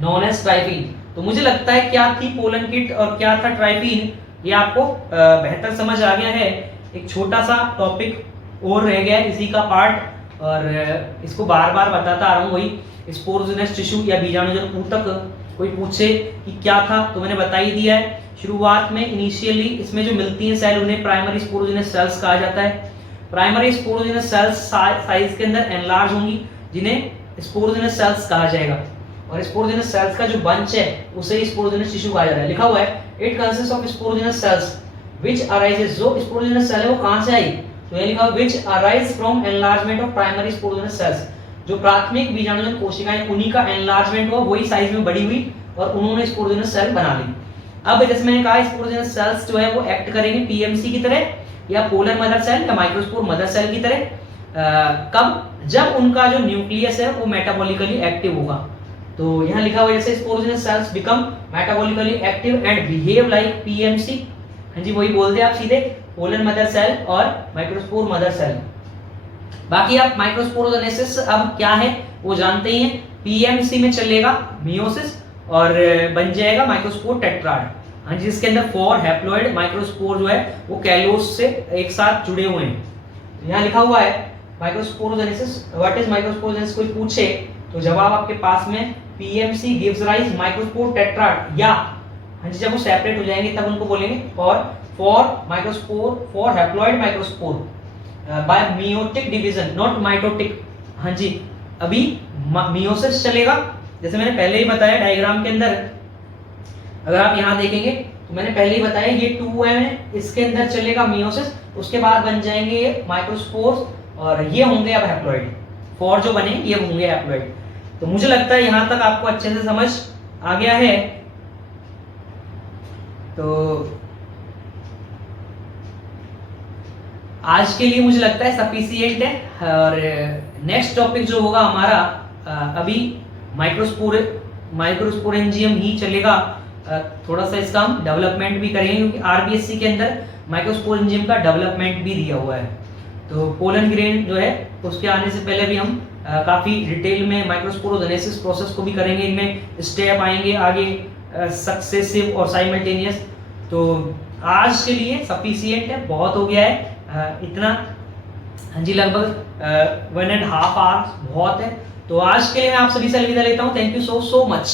known as tryphine. तो मुझे लगता है क्या थी पोलन किट और क्या था ट्राइफिन, ये आपको बेहतर समझ आ गया है। एक छोटा सा टॉपिक और रह गया है इसी का पार्ट, और इसको बार बार बताता आ रहा हूँ। वही स्पोरोजेनस टिश्यू या बीजाणुजन ऊतक, कोई पूछे कि क्या था तो मैंने बता ही दिया है। शुरुआत में इनिशियली इसमें जो मिलती हैं सेल उन्हें प्राइमरी स्पोरोजेनस सेल्स कहा जाता है। प्राइमरी स्पोरोजेनस सेल्स साइज के अंदर एनलार्ज होंगी जिन्हें स्पोरोजेनस सेल्स कहा जाएगा, और स्पोरोजेनस सेल्स का जो बंच है उसे स्पोरोजेनस टिश्यू कहा जाता है। लिखा हुआ है it consist of sporogenous cells which arises, जो स्पोरोजेनस सेल है वो कहां से आई, तो ये लिखा हुआ which arise from enlargement of primary sporogenous cells, जो प्राथमिक बीजाणुजन कोशिकाएं उन्हीं का एनलार्जमेंट हुआ, वही साइज में बड़ी हुई और उन्होंने स्पोरोजेनस सेल बना ली। अब जैसे मैंने कहा स्पोरोजेनस सेल्स जो है वो एक्ट करेंगे पीएमसी की तरह या पोलर मदर सेल या माइक्रोस्पोर मदर सेल की तरह। कब, जब उनका जो न्यूक्लियस है वो मेटाबॉलिकली एक्टिव होगा। तो यहाँ लिखा हुआ है जैसे sporogenous sales become metabolically active and behave like PMC. हाँ जी वही बोलते हैं आप सीधे, पोलर मदर सेल और माइक्रोस्पोर मदर सेल। बाकी आप माइक्रोस्पोरोजेनेसिस अब क्या है वो जानते ही हैं। पीएमसी में चलेगा मियोसिस और बन जाएगा माइक्रोस्पोर टेट्राड। हाँ जी जिसके अंदर 4 हैप्लॉइड माइक्रोस्पोर जो है वो कैलोस से एक साथ जुड़े हुए हैं। यहाँ लिखा हुआ है माइक्रोस्पोरोजेनेसिस, व्हाट इज माइक्रोस्पोरोजेनेसिस, कोई पूछे तो जवाब आपके पास में PMC gives rise microspore tetrad, या हाँ जी जब वो सेपरेट हो जाएंगे तब उनको बोलेंगे for microspore, for haploid microspore by meiotic division not mitotic. हाँ जी अभी मियोसिस चलेगा, जैसे मैंने पहले ही बताया डायग्राम के अंदर, अगर आप यहाँ देखेंगे तो मैंने पहले ही बताया ये 2m है, इसके अंदर चलेगा मियोसिस, उसके बाद बन जाएंगे ये माइक्रोस्पोर्स और ये होंगे अब हैप्लॉइड, 4 जो बने ये होंगे हैप्लॉइड। तो मुझे लगता है यहाँ तक आपको अच्छे से समझ आ गया है। तो आज के लिए मुझे लगता है सफिशिएंट है, और नेक्स्ट टॉपिक जो होगा हमारा अभी माइक्रोस्पोरेंजियम ही चलेगा। थोड़ा सा इसका हम डेवलपमेंट भी करेंगे क्योंकि आरबीएससी के अंदर माइक्रोस्पोरेंजियम का डेवलपमेंट भी दिया हुआ है। तो पोलन ग्रेन जो है उसके आने से पहले भी हम काफी डिटेल में माइक्रोस्पोरोजेनेसिस प्रोसेस को भी करेंगे, इनमें स्टेप आएंगे आगे सक्सेसिव और साइमल्टेनियस। तो आज के लिए सफिशिएंट है, बहुत हो गया है इतना। हाँ जी लगभग 1.5 आवर्स बहुत है। तो आज के लिए मैं आप सभी से अलविदा लेता हूँ। Thank you so much.